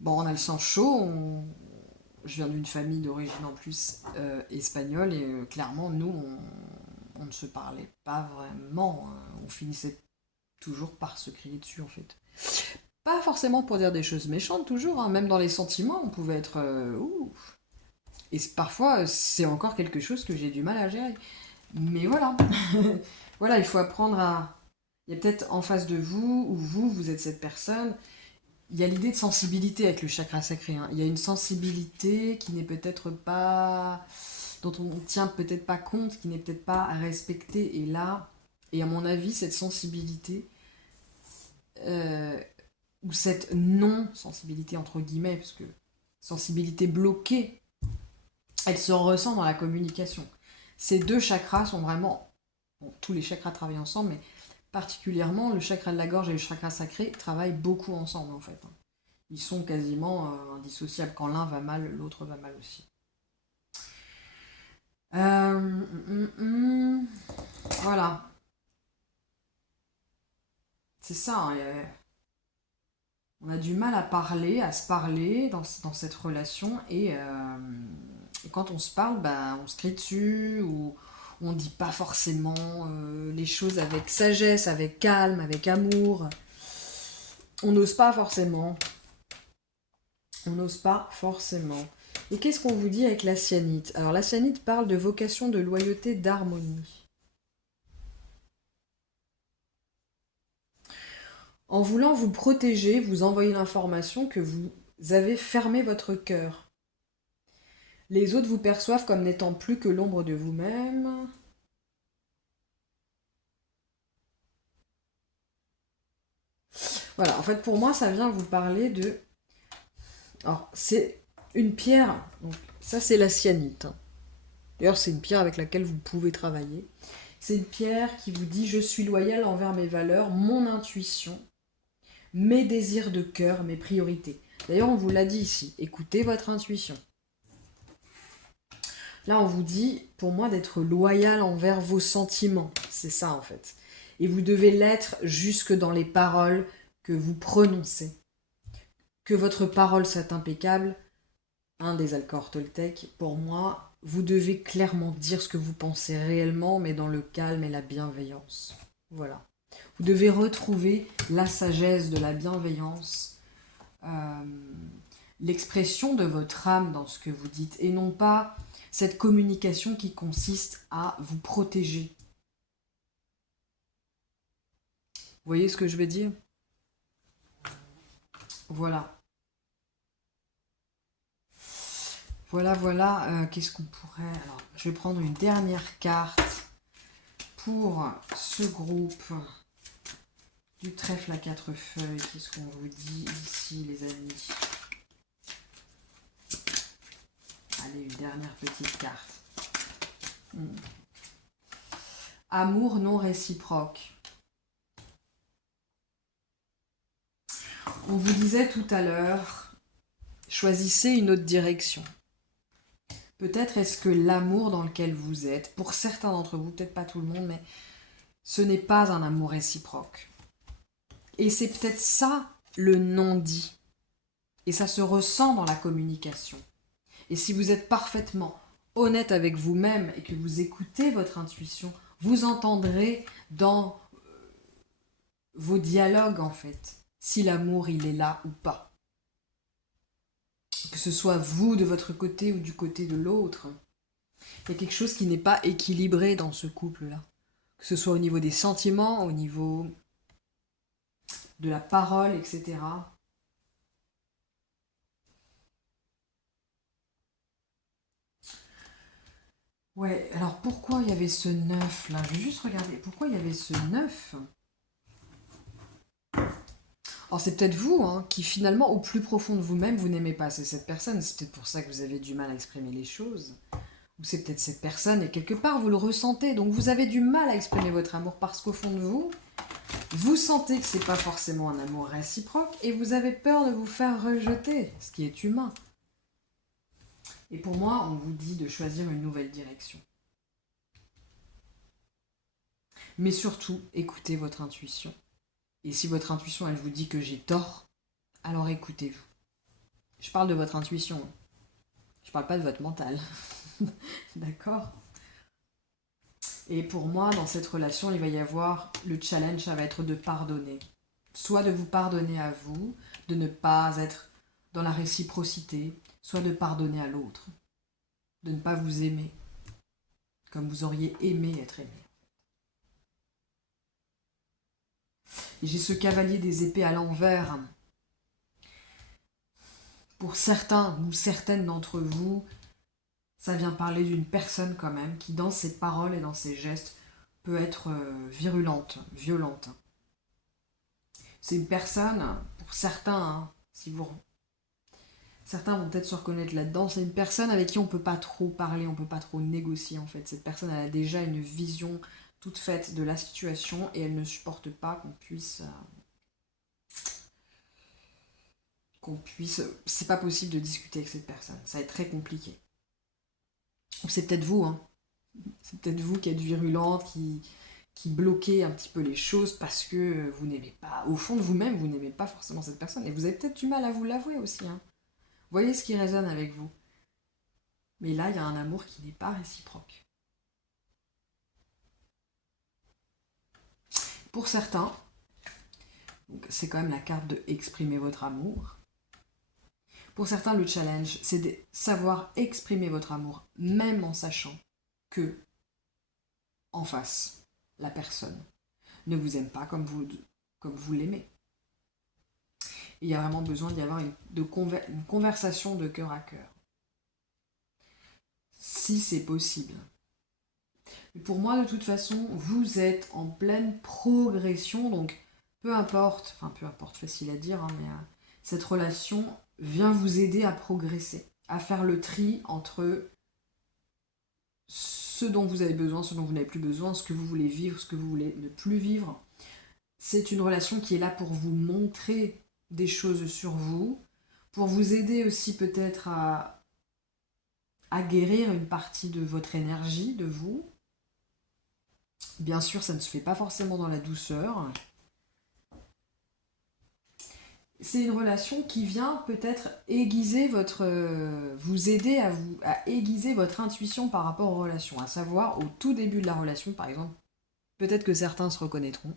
Bon, on a le sang chaud. Je viens d'une famille d'origine en plus espagnole et clairement, nous, on ne se parlait pas vraiment. On finissait toujours par se crier dessus, en fait. Pas forcément pour dire des choses méchantes, toujours, hein. Même dans les sentiments, on pouvait être... ouh. Et parfois, c'est encore quelque chose que j'ai du mal à gérer. Mais voilà. Voilà, il faut apprendre à... Il y a peut-être en face de vous, ou vous êtes cette personne, il y a l'idée de sensibilité avec le chakra sacré, hein. Il y a une sensibilité qui n'est peut-être pas... dont on ne tient peut-être pas compte, qui n'est peut-être pas respectée. Et là, et à mon avis, cette sensibilité, euh, ou cette non-sensibilité, entre guillemets, parce que sensibilité bloquée, elle se ressent dans la communication. Ces deux chakras sont vraiment... Bon, tous les chakras travaillent ensemble, mais particulièrement le chakra de la gorge et le chakra sacré travaillent beaucoup ensemble, en fait. Ils sont quasiment indissociables. Quand l'un va mal, l'autre va mal aussi. Voilà. C'est ça, hein. On a du mal à parler, à se parler dans cette relation. Et quand on se parle, bah, on se crie dessus ou on dit pas forcément les choses avec sagesse, avec calme, avec amour. On n'ose pas forcément. On n'ose pas forcément. Et qu'est-ce qu'on vous dit avec la cyanite? Alors la cyanite parle de vocation, de loyauté, d'harmonie. En voulant vous protéger, vous envoyez l'information que vous avez fermé votre cœur. Les autres vous perçoivent comme n'étant plus que l'ombre de vous-même. Voilà, en fait pour moi ça vient vous parler de... Alors c'est une pierre, donc ça c'est la cyanite, hein. D'ailleurs c'est une pierre avec laquelle vous pouvez travailler. C'est une pierre qui vous dit je suis loyal envers mes valeurs, mon intuition, mes désirs de cœur, mes priorités. D'ailleurs on vous l'a dit ici, écoutez votre intuition. Là, on vous dit, pour moi, d'être loyal envers vos sentiments. C'est ça, en fait. Et vous devez l'être jusque dans les paroles que vous prononcez. Que votre parole soit impeccable. Un des accords Toltec, pour moi, vous devez clairement dire ce que vous pensez réellement, mais dans le calme et la bienveillance. Voilà. Vous devez retrouver la sagesse de la bienveillance, l'expression de votre âme dans ce que vous dites, et non pas cette communication qui consiste à vous protéger. Vous voyez ce que je veux dire? Voilà. Voilà, voilà. Qu'est-ce qu'on pourrait... Alors, je vais prendre une dernière carte pour ce groupe du trèfle à quatre feuilles. Qu'est-ce qu'on vous dit ici, les amis? Allez, une dernière petite carte. Amour non réciproque. On vous disait tout à l'heure, choisissez une autre direction. Peut-être est-ce que l'amour dans lequel vous êtes, pour certains d'entre vous, peut-être pas tout le monde, mais ce n'est pas un amour réciproque. Et c'est peut-être ça le non-dit. Et ça se ressent dans la communication. Et si vous êtes parfaitement honnête avec vous-même et que vous écoutez votre intuition, vous entendrez dans vos dialogues en fait, si l'amour il est là ou pas. Que ce soit vous de votre côté ou du côté de l'autre. Il y a quelque chose qui n'est pas équilibré dans ce couple-là. Que ce soit au niveau des sentiments, au niveau de la parole, etc. Ouais, alors pourquoi il y avait ce 9 là? Je vais juste regarder. Pourquoi il y avait ce 9? Alors c'est peut-être vous hein, qui finalement au plus profond de vous-même vous n'aimez pas cette personne. C'est peut-être pour ça que vous avez du mal à exprimer les choses. Ou c'est peut-être cette personne et quelque part vous le ressentez. Donc vous avez du mal à exprimer votre amour parce qu'au fond de vous, vous sentez que c'est pas forcément un amour réciproque et vous avez peur de vous faire rejeter, ce qui est humain. Et pour moi, on vous dit de choisir une nouvelle direction. Mais surtout, écoutez votre intuition. Et si votre intuition, elle vous dit que j'ai tort, alors écoutez-vous. Je parle de votre intuition. Je parle pas de votre mental. D'accord? Et pour moi, dans cette relation, il va y avoir le challenge, ça va être de pardonner. Soit de vous pardonner à vous, de ne pas être dans la réciprocité, soit de pardonner à l'autre, de ne pas vous aimer comme vous auriez aimé être aimé. Et j'ai ce cavalier des épées à l'envers. Pour certains ou certaines d'entre vous, ça vient parler d'une personne quand même qui dans ses paroles et dans ses gestes peut être virulente, violente. C'est une personne, pour certains, hein, certains vont peut-être se reconnaître là-dedans, c'est une personne avec qui on ne peut pas trop parler, on ne peut pas trop négocier en fait. Cette personne elle a déjà une vision toute faite de la situation et elle ne supporte pas qu'on puisse. C'est pas possible de discuter avec cette personne, ça va être très compliqué. Ou c'est peut-être vous, hein. C'est peut-être vous qui êtes virulente, qui bloquez un petit peu les choses parce que vous n'aimez pas, au fond de vous-même, vous n'aimez pas forcément cette personne. Et vous avez peut-être du mal à vous l'avouer aussi, hein. Voyez ce qui résonne avec vous. Mais là, il y a un amour qui n'est pas réciproque. Pour certains, c'est quand même la carte de exprimer votre amour. Pour certains, le challenge, c'est de savoir exprimer votre amour, même en sachant que, en face, la personne ne vous aime pas comme vous l'aimez. Il y a vraiment besoin d'y avoir une conversation de cœur à cœur. Si c'est possible. Et pour moi, de toute façon, vous êtes en pleine progression, donc peu importe, facile à dire, hein, mais cette relation vient vous aider à progresser, à faire le tri entre ce dont vous avez besoin, ce dont vous n'avez plus besoin, ce que vous voulez vivre, ce que vous voulez ne plus vivre. C'est une relation qui est là pour vous montrer des choses sur vous, pour vous aider aussi peut-être à guérir une partie de votre énergie, de vous. Bien sûr, ça ne se fait pas forcément dans la douceur. C'est une relation qui vient peut-être vous aider à aiguiser votre intuition par rapport aux relations. À savoir, au tout début de la relation, par exemple, peut-être que certains se reconnaîtront,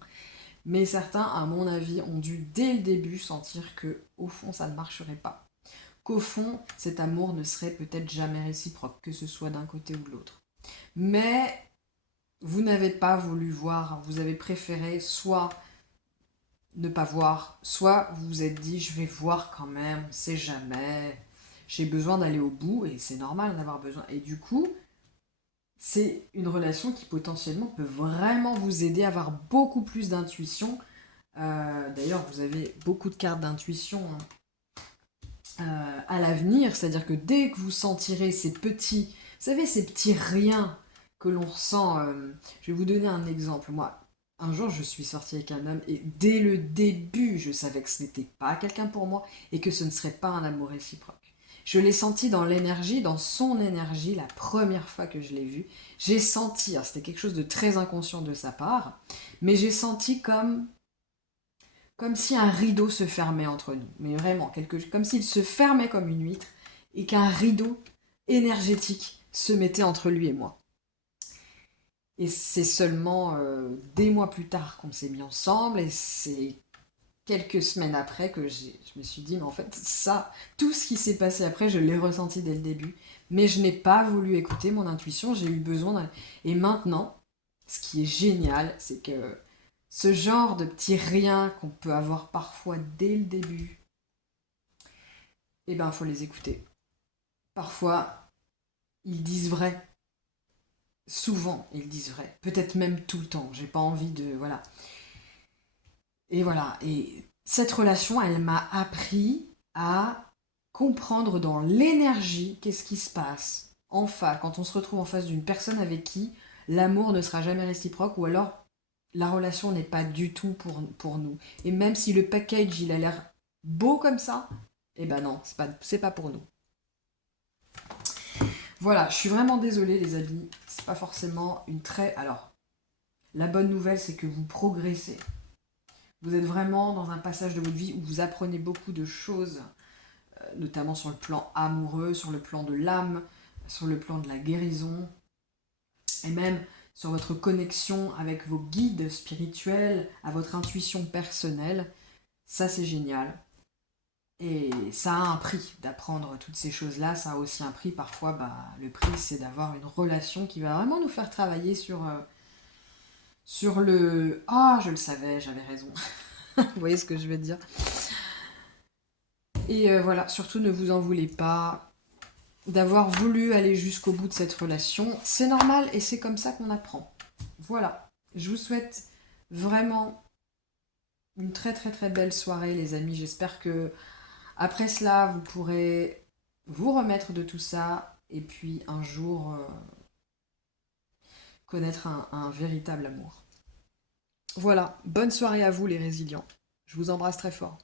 mais certains, à mon avis, ont dû dès le début sentir que, au fond, ça ne marcherait pas. Qu'au fond, cet amour ne serait peut-être jamais réciproque, que ce soit d'un côté ou de l'autre. Mais vous n'avez pas voulu voir, vous avez préféré soit ne pas voir, soit vous vous êtes dit je vais voir quand même, on sait jamais, j'ai besoin d'aller au bout et c'est normal d'avoir besoin. Et du coup, c'est une relation qui potentiellement peut vraiment vous aider à avoir beaucoup plus d'intuition. D'ailleurs, vous avez beaucoup de cartes d'intuition à l'avenir, c'est-à-dire que dès que vous sentirez ces petits, vous savez, ces petits riens que l'on ressent, je vais vous donner un exemple. Moi, un jour, je suis sortie avec un homme et dès le début, je savais que ce n'était pas quelqu'un pour moi et que ce ne serait pas un amour réciproque. Je l'ai senti dans l'énergie, dans son énergie, la première fois que je l'ai vu. J'ai senti, c'était quelque chose de très inconscient de sa part, mais j'ai senti comme comme si un rideau se fermait entre nous. Mais vraiment, comme s'il se fermait comme une huître et qu'un rideau énergétique se mettait entre lui et moi. Et c'est seulement des mois plus tard qu'on s'est mis ensemble et c'est quelques semaines après que je me suis dit, mais en fait, ça, tout ce qui s'est passé après, je l'ai ressenti dès le début. Mais je n'ai pas voulu écouter mon intuition, j'ai eu besoin d'un... Et maintenant, ce qui est génial, c'est que ce genre de petits riens qu'on peut avoir parfois dès le début, eh ben, faut les écouter. Parfois, ils disent vrai. Souvent, ils disent vrai. Peut-être même tout le temps. J'ai pas envie de... Voilà. Et voilà. Et cette relation, elle m'a appris à comprendre dans l'énergie qu'est-ce qui se passe. Enfin, quand on se retrouve en face d'une personne avec qui l'amour ne sera jamais réciproque ou alors la relation n'est pas du tout pour nous. Et même si le package, il a l'air beau comme ça, eh ben non, c'est pas pour nous. Voilà, je suis vraiment désolée les amis, c'est pas forcément une très... Alors, la bonne nouvelle c'est que vous progressez. Vous êtes vraiment dans un passage de votre vie où vous apprenez beaucoup de choses, notamment sur le plan amoureux, sur le plan de l'âme, sur le plan de la guérison, et même sur votre connexion avec vos guides spirituels, à votre intuition personnelle. Ça c'est génial. Et ça a un prix d'apprendre toutes ces choses-là, ça a aussi un prix parfois, le prix c'est d'avoir une relation qui va vraiment nous faire travailler sur le... Ah, je le savais, j'avais raison. Vous voyez ce que je veux dire. Et voilà, surtout ne vous en voulez pas d'avoir voulu aller jusqu'au bout de cette relation. C'est normal et c'est comme ça qu'on apprend. Voilà, je vous souhaite vraiment une très très très belle soirée les amis. J'espère que après cela, vous pourrez vous remettre de tout ça et puis un jour connaître un véritable amour. Voilà, bonne soirée à vous les résilients. Je vous embrasse très fort.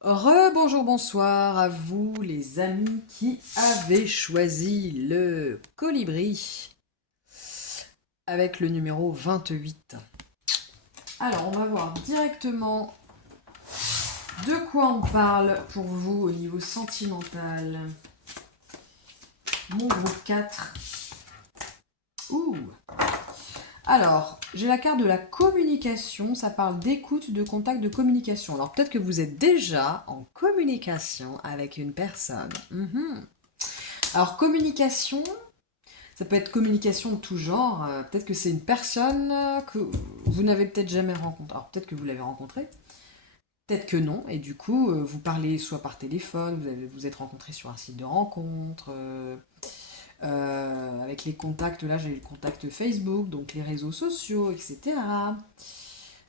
Rebonjour, bonsoir à vous les amis qui avez choisi le colibri avec le numéro 28. Alors, on va voir directement de quoi on parle pour vous au niveau sentimental. Mon groupe 4. Ouh. Alors, j'ai la carte de la communication, ça parle d'écoute, de contact, de communication. Alors peut-être que vous êtes déjà en communication avec une personne. Alors communication, ça peut être communication de tout genre. Peut-être que c'est une personne que vous n'avez peut-être jamais rencontrée. Alors peut-être que vous l'avez rencontrée, peut-être que non. Et du coup, vous parlez soit par téléphone, vous êtes rencontrés sur un site de rencontre. Avec les contacts, là j'ai le contact Facebook, donc les réseaux sociaux, etc.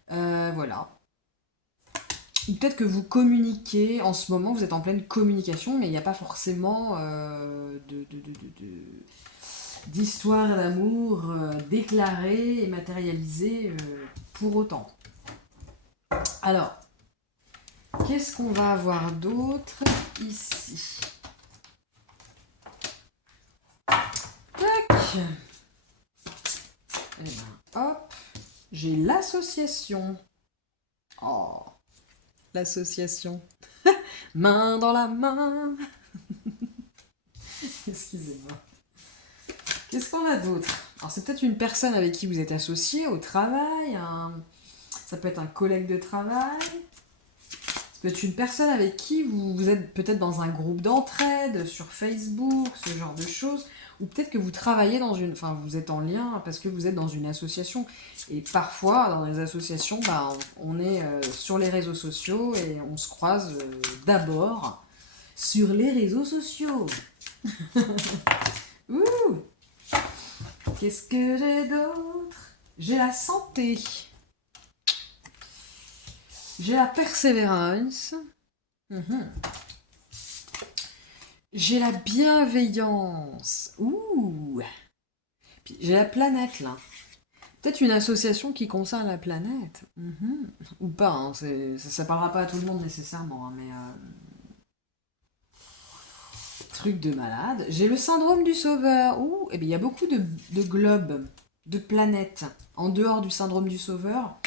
Voilà. Peut-être que vous communiquez, en ce moment vous êtes en pleine communication, mais il n'y a pas forcément d'histoire d'amour déclarée et matérialisée pour autant. Alors, qu'est-ce qu'on va avoir d'autre ici ? Tac. Et ben, hop, j'ai l'association. Oh, l'association. Main dans la main. Excusez-moi. Qu'est-ce qu'on a d'autre ? Alors c'est peut-être une personne avec qui vous êtes associé au travail, ça peut être un collègue de travail, ça peut être une personne avec qui vous êtes peut-être dans un groupe d'entraide sur Facebook, ce genre de choses, ou peut-être que vous travaillez dans une... Enfin, vous êtes en lien parce que vous êtes dans une association. Et parfois, dans les associations, on est sur les réseaux sociaux et on se croise d'abord sur les réseaux sociaux. Ouh. Qu'est-ce que j'ai d'autre ? J'ai la santé. J'ai la persévérance. J'ai la bienveillance. Ouh. Puis j'ai la planète là. Peut-être une association qui concerne la planète. Ou pas, hein, ça parlera pas à tout le monde nécessairement, hein, mais... Truc de malade. J'ai le syndrome du sauveur. Ouh, et bien il y a beaucoup de globes, de planètes, en dehors du syndrome du sauveur.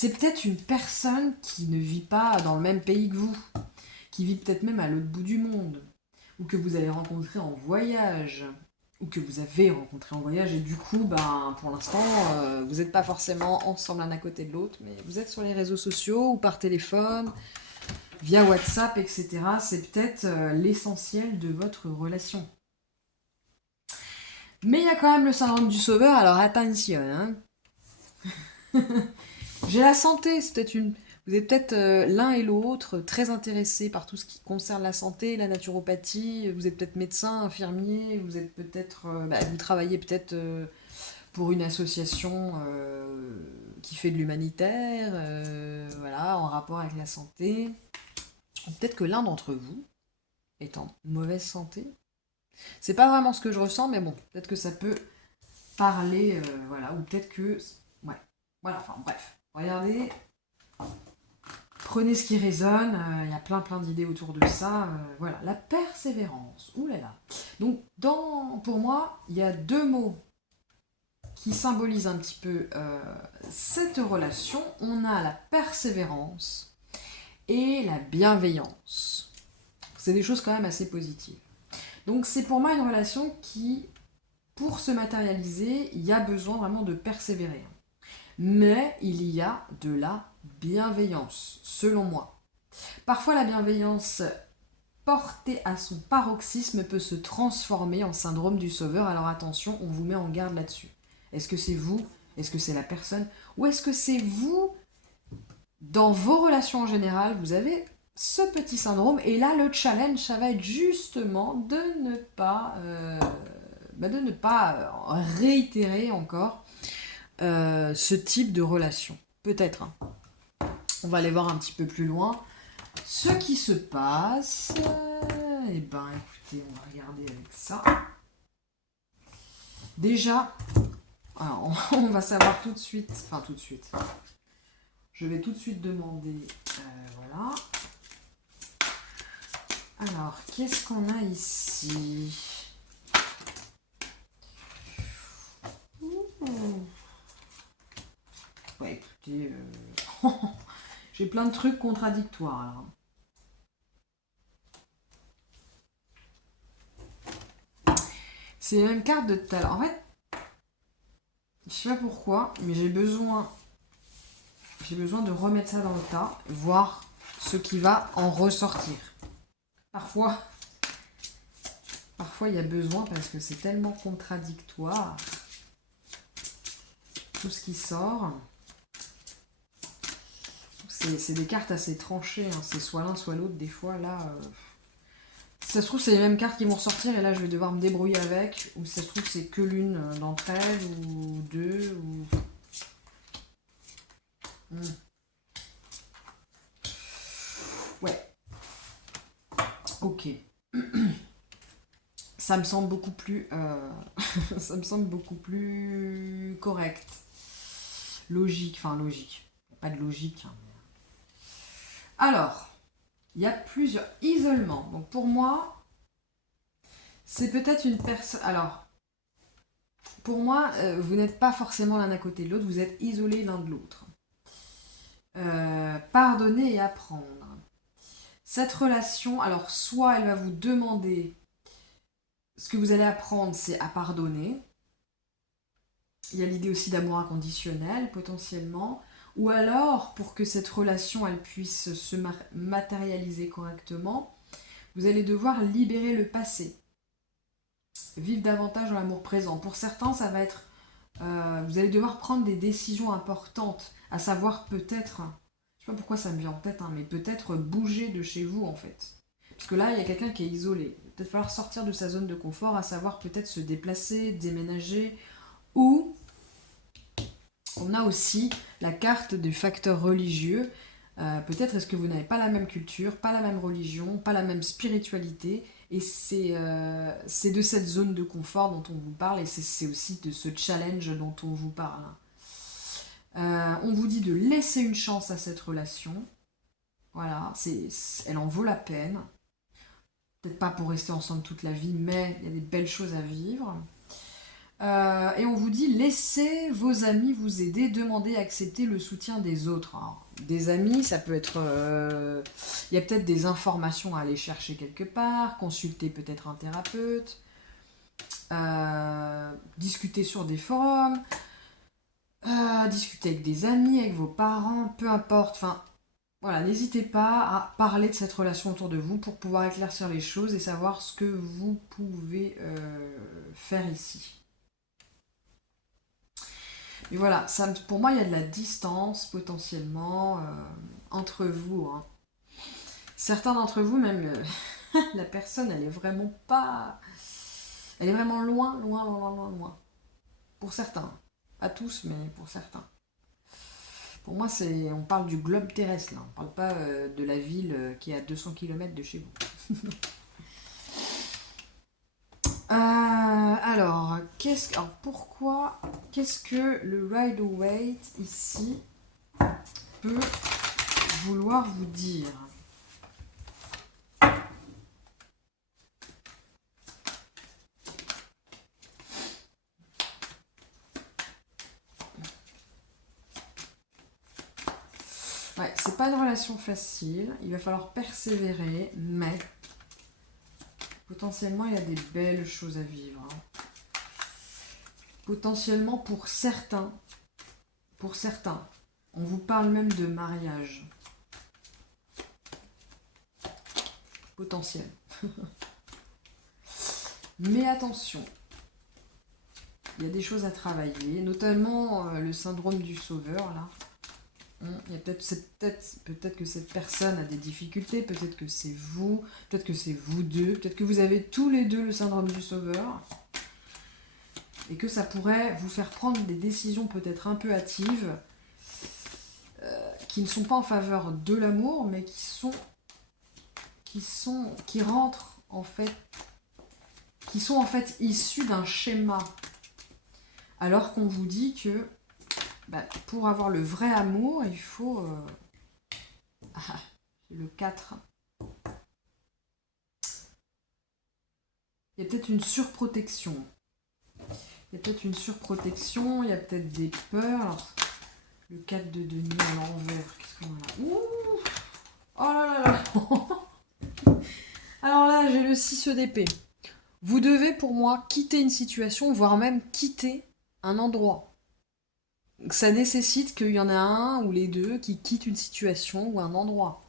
C'est peut-être une personne qui ne vit pas dans le même pays que vous, qui vit peut-être même à l'autre bout du monde, ou que vous allez rencontrer en voyage, ou que vous avez rencontré en voyage, et du coup, ben, pour l'instant, vous n'êtes pas forcément ensemble l'un à côté de l'autre, mais vous êtes sur les réseaux sociaux ou par téléphone, via WhatsApp, etc. C'est peut-être l'essentiel de votre relation. Mais il y a quand même le syndrome du sauveur, alors attention, hein. J'ai la santé, c'est peut-être une. Vous êtes peut-être l'un et l'autre très intéressés par tout ce qui concerne la santé, la naturopathie. Vous êtes peut-être médecin, infirmier. Vous êtes peut-être, vous travaillez peut-être pour une association qui fait de l'humanitaire, voilà, en rapport avec la santé. Ou peut-être que l'un d'entre vous est en mauvaise santé. C'est pas vraiment ce que je ressens, mais bon, peut-être que ça peut parler, voilà, ou peut-être que, ouais, voilà, enfin bref. Regardez, prenez ce qui résonne, il y a plein d'idées autour de ça. Voilà, la persévérance. Ouh là là. Donc, pour moi, il y a deux mots qui symbolisent un petit peu cette relation. On a la persévérance et la bienveillance. C'est des choses quand même assez positives. Donc, c'est pour moi une relation qui, pour se matérialiser, il y a besoin vraiment de persévérer. Mais il y a de la bienveillance, selon moi. Parfois, la bienveillance portée à son paroxysme peut se transformer en syndrome du sauveur. Alors attention, on vous met en garde là-dessus. Est-ce que c'est vous? Est-ce que c'est la personne? Ou est-ce que c'est vous, dans vos relations en général, vous avez ce petit syndrome? Et là, le challenge, ça va être justement de ne pas réitérer encore ce type de relation. Peut-être. Hein. On va aller voir un petit peu plus loin. Ce qui se passe. Eh ben, écoutez, on va regarder avec ça. Déjà, alors, on va savoir tout de suite. Enfin, tout de suite. Je vais tout de suite demander. Voilà. Alors, qu'est-ce qu'on a ici? Ouais, écoutez. J'ai plein de trucs contradictoires là. C'est les mêmes cartes de tout à l'heure. En fait, je sais pas pourquoi, mais j'ai besoin de remettre ça dans le tas, voir ce qui va en ressortir. Parfois, il y a besoin parce que c'est tellement contradictoire. Tout ce qui sort. C'est des cartes assez tranchées. Hein. C'est soit l'un, soit l'autre. Des fois, là... Si ça se trouve, c'est les mêmes cartes qui vont ressortir et là, je vais devoir me débrouiller avec. Ou si ça se trouve, c'est que l'une d'entre elles, ou deux, ou... Ouais. Ok. Ça me semble beaucoup plus... ça me semble beaucoup plus correct. Logique. Enfin, logique. Pas de logique. Hein. Alors, il y a plusieurs isolements. Donc pour moi, c'est peut-être une personne... Alors, pour moi, vous n'êtes pas forcément l'un à côté de l'autre, vous êtes isolés l'un de l'autre. Pardonner et apprendre. Cette relation, alors soit elle va vous demander... Ce que vous allez apprendre, c'est à pardonner. Il y a l'idée aussi d'amour inconditionnel, potentiellement. Ou alors, pour que cette relation elle puisse se matérialiser correctement, vous allez devoir libérer le passé. Vivre davantage dans l'amour présent. Pour certains, ça va être... vous allez devoir prendre des décisions importantes, à savoir peut-être... Je sais pas pourquoi ça me vient en tête, hein, mais peut-être bouger de chez vous, en fait. Parce que là, il y a quelqu'un qui est isolé. Il va peut-être falloir sortir de sa zone de confort, à savoir peut-être se déplacer, déménager, ou... On a aussi la carte du facteur religieux. Peut-être est-ce que vous n'avez pas la même culture, pas la même religion, pas la même spiritualité. Et c'est de cette zone de confort dont on vous parle et c'est aussi de ce challenge dont on vous parle. On vous dit de laisser une chance à cette relation. Voilà, elle en vaut la peine. Peut-être pas pour rester ensemble toute la vie, mais il y a des belles choses à vivre. Et on vous dit, laissez vos amis vous aider, demandez, acceptez le soutien des autres. Alors, des amis, ça peut être... Il y a peut-être des informations à aller chercher quelque part, consulter peut-être un thérapeute, discuter sur des forums, discuter avec des amis, avec vos parents, peu importe. Enfin, voilà, n'hésitez pas à parler de cette relation autour de vous pour pouvoir éclaircir les choses et savoir ce que vous pouvez faire ici. Mais voilà, pour moi, il y a de la distance potentiellement entre vous. Hein. Certains d'entre vous, même la personne, elle est vraiment pas. Elle est vraiment loin, loin, loin, loin, loin. Pour certains. Pas tous, mais pour certains. Pour moi, on parle du globe terrestre, là. On parle pas de la ville qui est à 200 km de chez vous. Alors, pourquoi, qu'est-ce que le Rider-Waite ici peut vouloir vous dire? Ouais, c'est pas une relation facile, il va falloir persévérer, mais potentiellement il y a des belles choses à vivre. Hein. Potentiellement pour certains, on vous parle même de mariage. Potentiel. Mais attention, il y a des choses à travailler, notamment le syndrome du sauveur, là. Il y a peut-être que cette personne a des difficultés, peut-être que c'est vous, peut-être que c'est vous deux, peut-être que vous avez tous les deux le syndrome du sauveur, et que ça pourrait vous faire prendre des décisions peut-être un peu hâtives, qui ne sont pas en faveur de l'amour, mais qui rentrent en fait, qui sont en fait issues d'un schéma. Alors qu'on vous dit que pour avoir le vrai amour, il faut... le 4. Il y a peut-être une surprotection. Il y a peut-être des peurs. Alors, le 4 de denier à l'envers. Qu'est-ce qu'on a là? Ouh, oh là là là. Alors là, j'ai le 6 d'épée. Vous devez, pour moi, quitter une situation, voire même quitter un endroit. Ça nécessite qu'il y en a un ou les deux qui quittent une situation ou un endroit.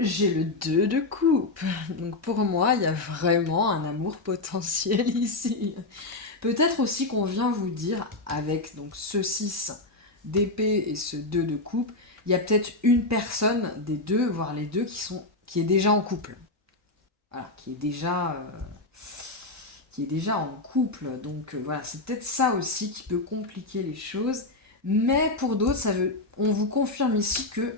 J'ai le 2 de coupe. Donc pour moi, il y a vraiment un amour potentiel ici. Peut-être aussi qu'on vient vous dire, avec donc ce 6 d'épée et ce 2 de coupe, il y a peut-être une personne des deux, voire les deux, qui est déjà en couple. Voilà, qui est déjà en couple. Donc voilà, c'est peut-être ça aussi qui peut compliquer les choses. Mais pour d'autres, on vous confirme ici que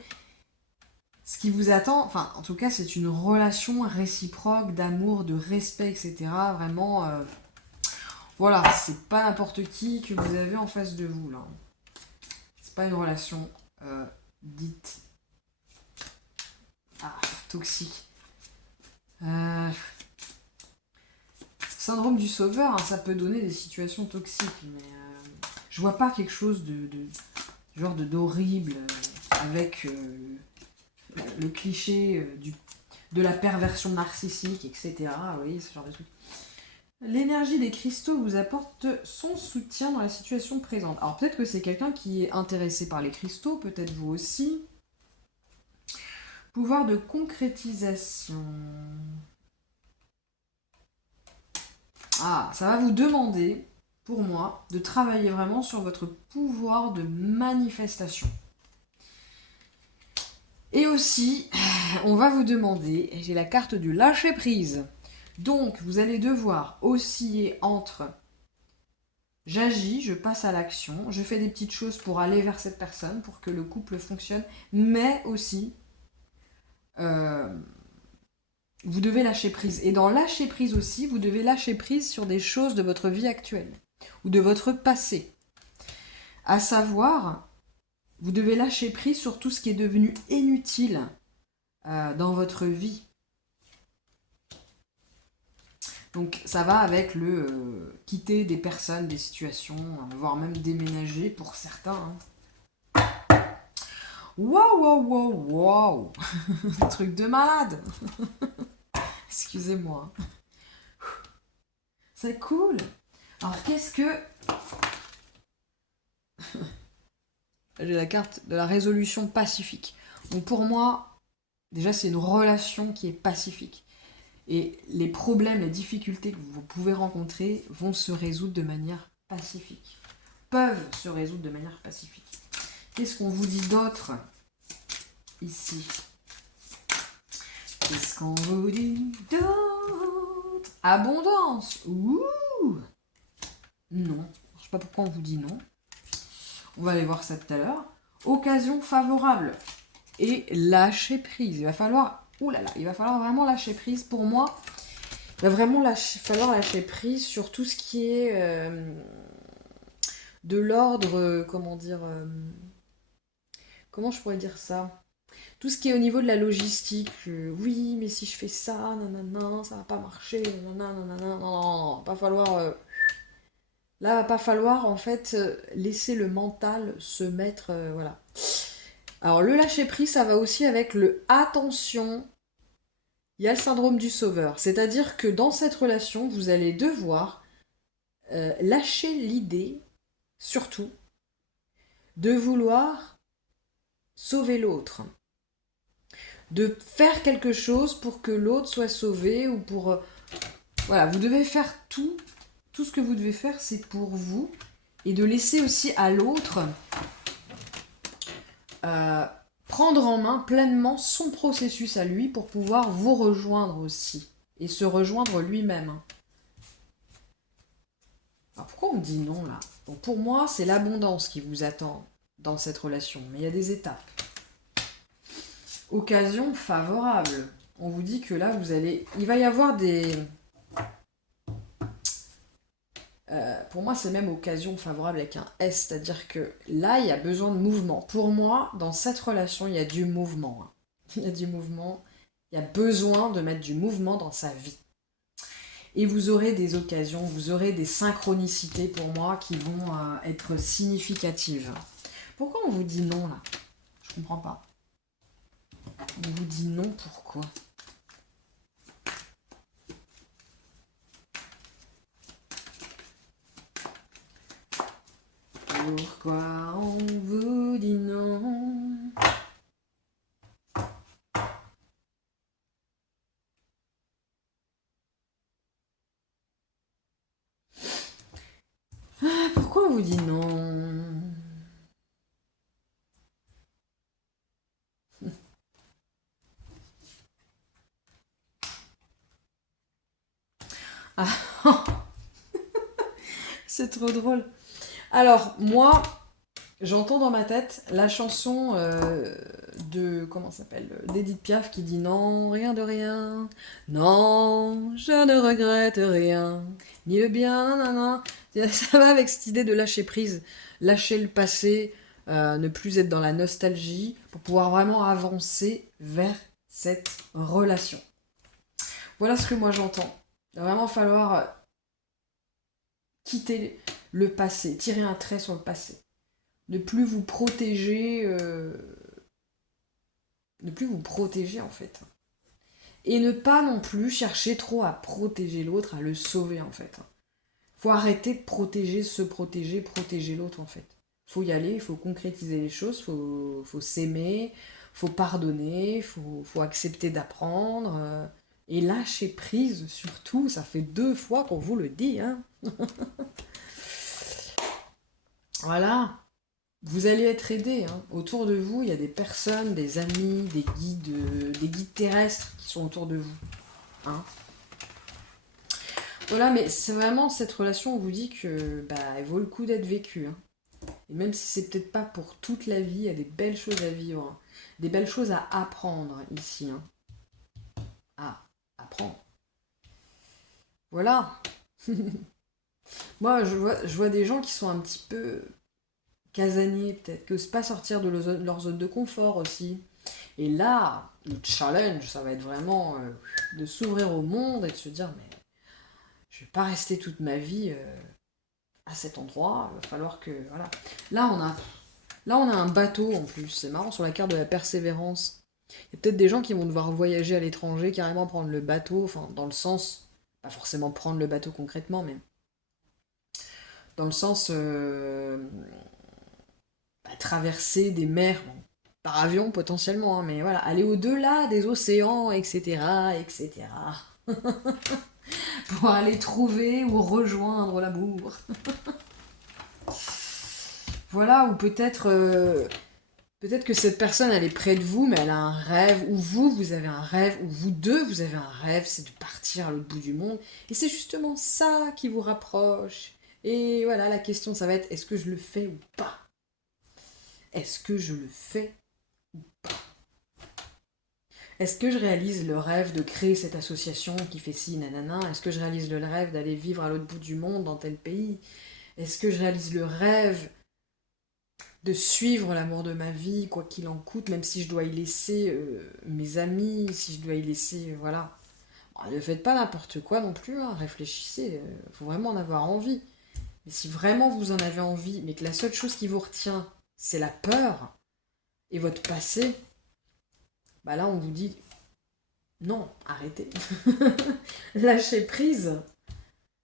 ce qui vous attend, enfin en tout cas c'est une relation réciproque d'amour, de respect, etc. Vraiment, voilà, c'est pas n'importe qui que vous avez en face de vous là. C'est pas une relation dite toxique. Syndrome du sauveur, hein, ça peut donner des situations toxiques, mais je vois pas quelque chose d'horrible avec le cliché de la perversion narcissique, etc. Oui, ce genre de truc. L'énergie des cristaux vous apporte son soutien dans la situation présente. Alors peut-être que c'est quelqu'un qui est intéressé par les cristaux, peut-être vous aussi. Pouvoir de concrétisation. Ah, ça va vous demander, pour moi, de travailler vraiment sur votre pouvoir de manifestation. Et aussi, on va vous demander, j'ai la carte du lâcher prise. Donc, vous allez devoir osciller entre j'agis, je passe à l'action, je fais des petites choses pour aller vers cette personne, pour que le couple fonctionne, mais aussi, vous devez lâcher prise. Et dans lâcher prise aussi, vous devez lâcher prise sur des choses de votre vie actuelle ou de votre passé. À savoir, vous devez lâcher prise sur tout ce qui est devenu inutile dans votre vie. Donc ça va avec le quitter des personnes, des situations, voire même déménager pour certains. Hein. Waouh, waouh, waouh, waouh. Truc de malade. Excusez-moi. C'est cool. Alors qu'est-ce que... J'ai la carte de la résolution pacifique. Donc pour moi, déjà c'est une relation qui est pacifique. Et les problèmes, les difficultés que vous pouvez rencontrer vont se résoudre de manière pacifique. Peuvent se résoudre de manière pacifique. Qu'est-ce qu'on vous dit d'autre ici? Qu'est-ce qu'on vous dit d'autre? Abondance. Ouh. Non. Je sais pas pourquoi on vous dit non. On va aller voir ça tout à l'heure. Occasion favorable. Et lâcher prise. Il va falloir... Ouh là là, il va falloir vraiment lâcher prise. Pour moi, il va vraiment falloir lâcher prise sur tout ce qui est de l'ordre... comment dire... comment je pourrais dire ça? Tout ce qui est au niveau de la logistique. Oui, mais si je fais ça, nanana, ça va pas marcher. Nanana, nanana, non, pas falloir... Là, va pas falloir en fait laisser le mental se mettre... voilà. Alors le lâcher prise, ça va aussi avec le attention. Il y a le syndrome du sauveur. C'est-à-dire que dans cette relation, vous allez devoir lâcher l'idée, surtout, de vouloir sauver l'autre. De faire quelque chose pour que l'autre soit sauvé ou pour... voilà, vous devez faire tout. Tout ce que vous devez faire, c'est pour vous. Et de laisser aussi à l'autre prendre en main pleinement son processus à lui pour pouvoir vous rejoindre aussi. Et se rejoindre lui-même. Alors pourquoi on dit non là? Bon, pour moi, c'est l'abondance qui vous attend dans cette relation. Mais il y a des étapes. Occasion favorable. On vous dit que là, vous allez... Il va y avoir des... pour moi, c'est même occasion favorable avec un S, c'est-à-dire que là, il y a besoin de mouvement. Pour moi, dans cette relation, il y a du mouvement. Hein. Il y a du mouvement. Il y a besoin de mettre du mouvement dans sa vie. Et vous aurez des occasions, vous aurez des synchronicités pour moi qui vont être significatives. Pourquoi on vous dit non là? Je comprends pas. On vous dit non, pourquoi? Pourquoi on vous dit non? Pourquoi on vous dit non? Ah, c'est trop drôle. Alors, moi, j'entends dans ma tête la chanson de... Comment ça s'appelle? D'Edith Piaf qui dit non, rien de rien. Non, je ne regrette rien. Ni le bien, nanana. Ça va avec cette idée de lâcher prise. Lâcher le passé, ne plus être dans la nostalgie pour pouvoir vraiment avancer vers cette relation. Voilà ce que moi j'entends. Il va vraiment falloir quitter le passé, tirer un trait sur le passé. Ne plus vous protéger, en fait. Et ne pas non plus chercher trop à protéger l'autre, à le sauver en fait. Faut arrêter de protéger l'autre en fait. Faut y aller, il faut concrétiser les choses, faut s'aimer, faut pardonner, faut accepter d'apprendre. Et lâcher prise surtout, ça fait 2 fois qu'on vous le dit. Hein. Voilà. Vous allez être aidé. Hein. Autour de vous, il y a des personnes, des amis, des guides terrestres qui sont autour de vous. Hein. Voilà, mais c'est vraiment cette relation, on vous dit que elle vaut le coup d'être vécue. Hein. Et même si c'est peut-être pas pour toute la vie, il y a des belles choses à vivre. Hein. Des belles choses à apprendre ici. Hein. À apprendre. Voilà. Moi, je vois des gens qui sont un petit peu casaniers, peut-être, qui n'osent pas sortir de leur zone de confort aussi. Et là, le challenge, ça va être vraiment de s'ouvrir au monde et de se dire, mais je vais pas rester toute ma vie à cet endroit, il va falloir que... Voilà. Là, on a un bateau en plus, c'est marrant, sur la carte de la persévérance. Il y a peut-être des gens qui vont devoir voyager à l'étranger, carrément prendre le bateau, enfin, dans le sens, pas forcément prendre le bateau concrètement, mais dans le sens traverser des mers, bon, par avion potentiellement, hein, mais voilà, aller au-delà des océans, etc., etc., pour aller trouver ou rejoindre l'amour. Voilà, ou peut-être que cette personne, elle est près de vous, mais elle a un rêve, ou vous avez un rêve, ou vous deux, vous avez un rêve, c'est de partir à l'autre bout du monde. Et c'est justement ça qui vous rapproche. Et voilà, la question, ça va être, est-ce que je le fais ou pas? Est-ce que je le fais ou pas? Est-ce que je réalise le rêve de créer cette association qui fait ci, nanana? Est-ce que je réalise le rêve d'aller vivre à l'autre bout du monde, dans tel pays? Est-ce que je réalise le rêve de suivre l'amour de ma vie, quoi qu'il en coûte, même si je dois y laisser mes amis, si je dois y laisser... voilà. Bon, ne faites pas n'importe quoi non plus, hein, réfléchissez, faut vraiment en avoir envie. Mais si vraiment vous en avez envie, mais que la seule chose qui vous retient, c'est la peur et votre passé, bah là on vous dit non, arrêtez. Lâchez prise.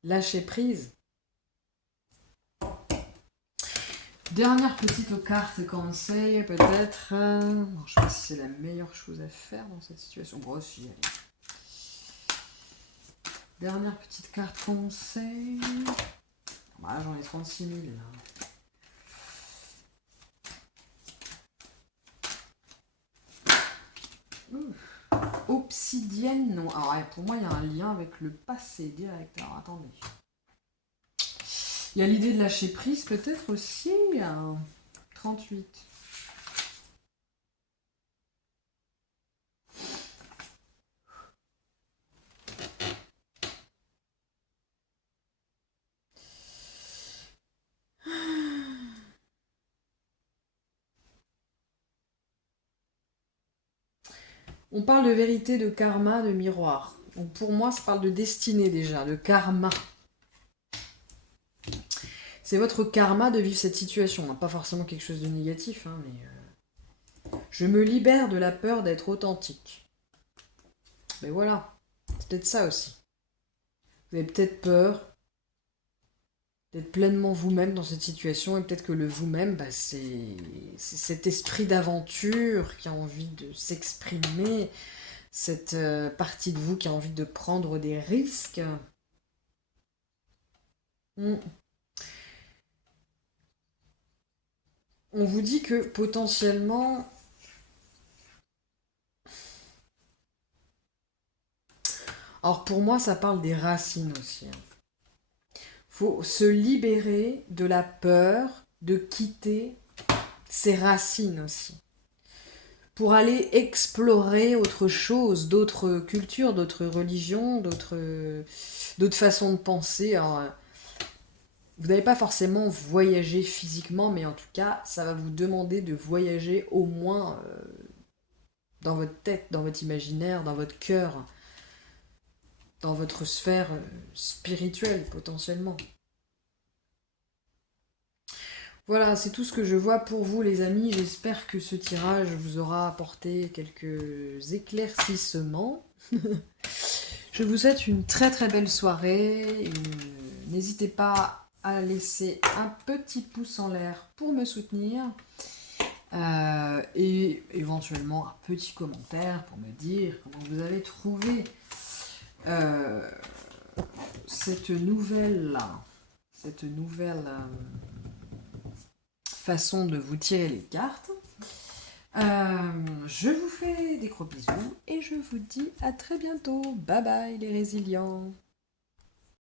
Lâchez prise. Dernière petite carte conseil, peut-être. Je sais pas si c'est la meilleure chose à faire dans cette situation. Bon, si, allez. Dernière petite carte conseil. Bah, j'en ai 36 000 là. Obsidienne, non. Alors, pour moi, il y a un lien avec le passé direct. Alors, attendez. Il y a l'idée de lâcher prise, peut-être aussi. 38. On parle de vérité, de karma, de miroir. Donc pour moi, ça parle de destinée déjà, de karma. C'est votre karma de vivre cette situation. Pas forcément quelque chose de négatif, hein, mais... Je me libère de la peur d'être authentique. Mais voilà, c'est peut-être ça aussi. Vous avez peut-être peur d'être pleinement vous-même dans cette situation, et peut-être que le vous-même, bah, c'est cet esprit d'aventure qui a envie de s'exprimer, cette partie de vous qui a envie de prendre des risques. On vous dit que potentiellement... Alors pour moi, ça parle des racines aussi. Faut se libérer de la peur de quitter ses racines aussi. Pour aller explorer autre chose, d'autres cultures, d'autres religions, d'autres façons de penser. Alors, vous n'allez pas forcément voyager physiquement, mais en tout cas, ça va vous demander de voyager au moins dans votre tête, dans votre imaginaire, dans votre cœur, dans votre sphère spirituelle potentiellement. Voilà, c'est tout ce que je vois pour vous les amis. J'espère que ce tirage vous aura apporté quelques éclaircissements. Je vous souhaite une très très belle soirée. N'hésitez pas à laisser un petit pouce en l'air pour me soutenir. Et éventuellement un petit commentaire pour me dire comment vous avez trouvé cette nouvelle façon de vous tirer les cartes. Je vous fais des gros bisous et je vous dis à très bientôt. Bye bye les résilients.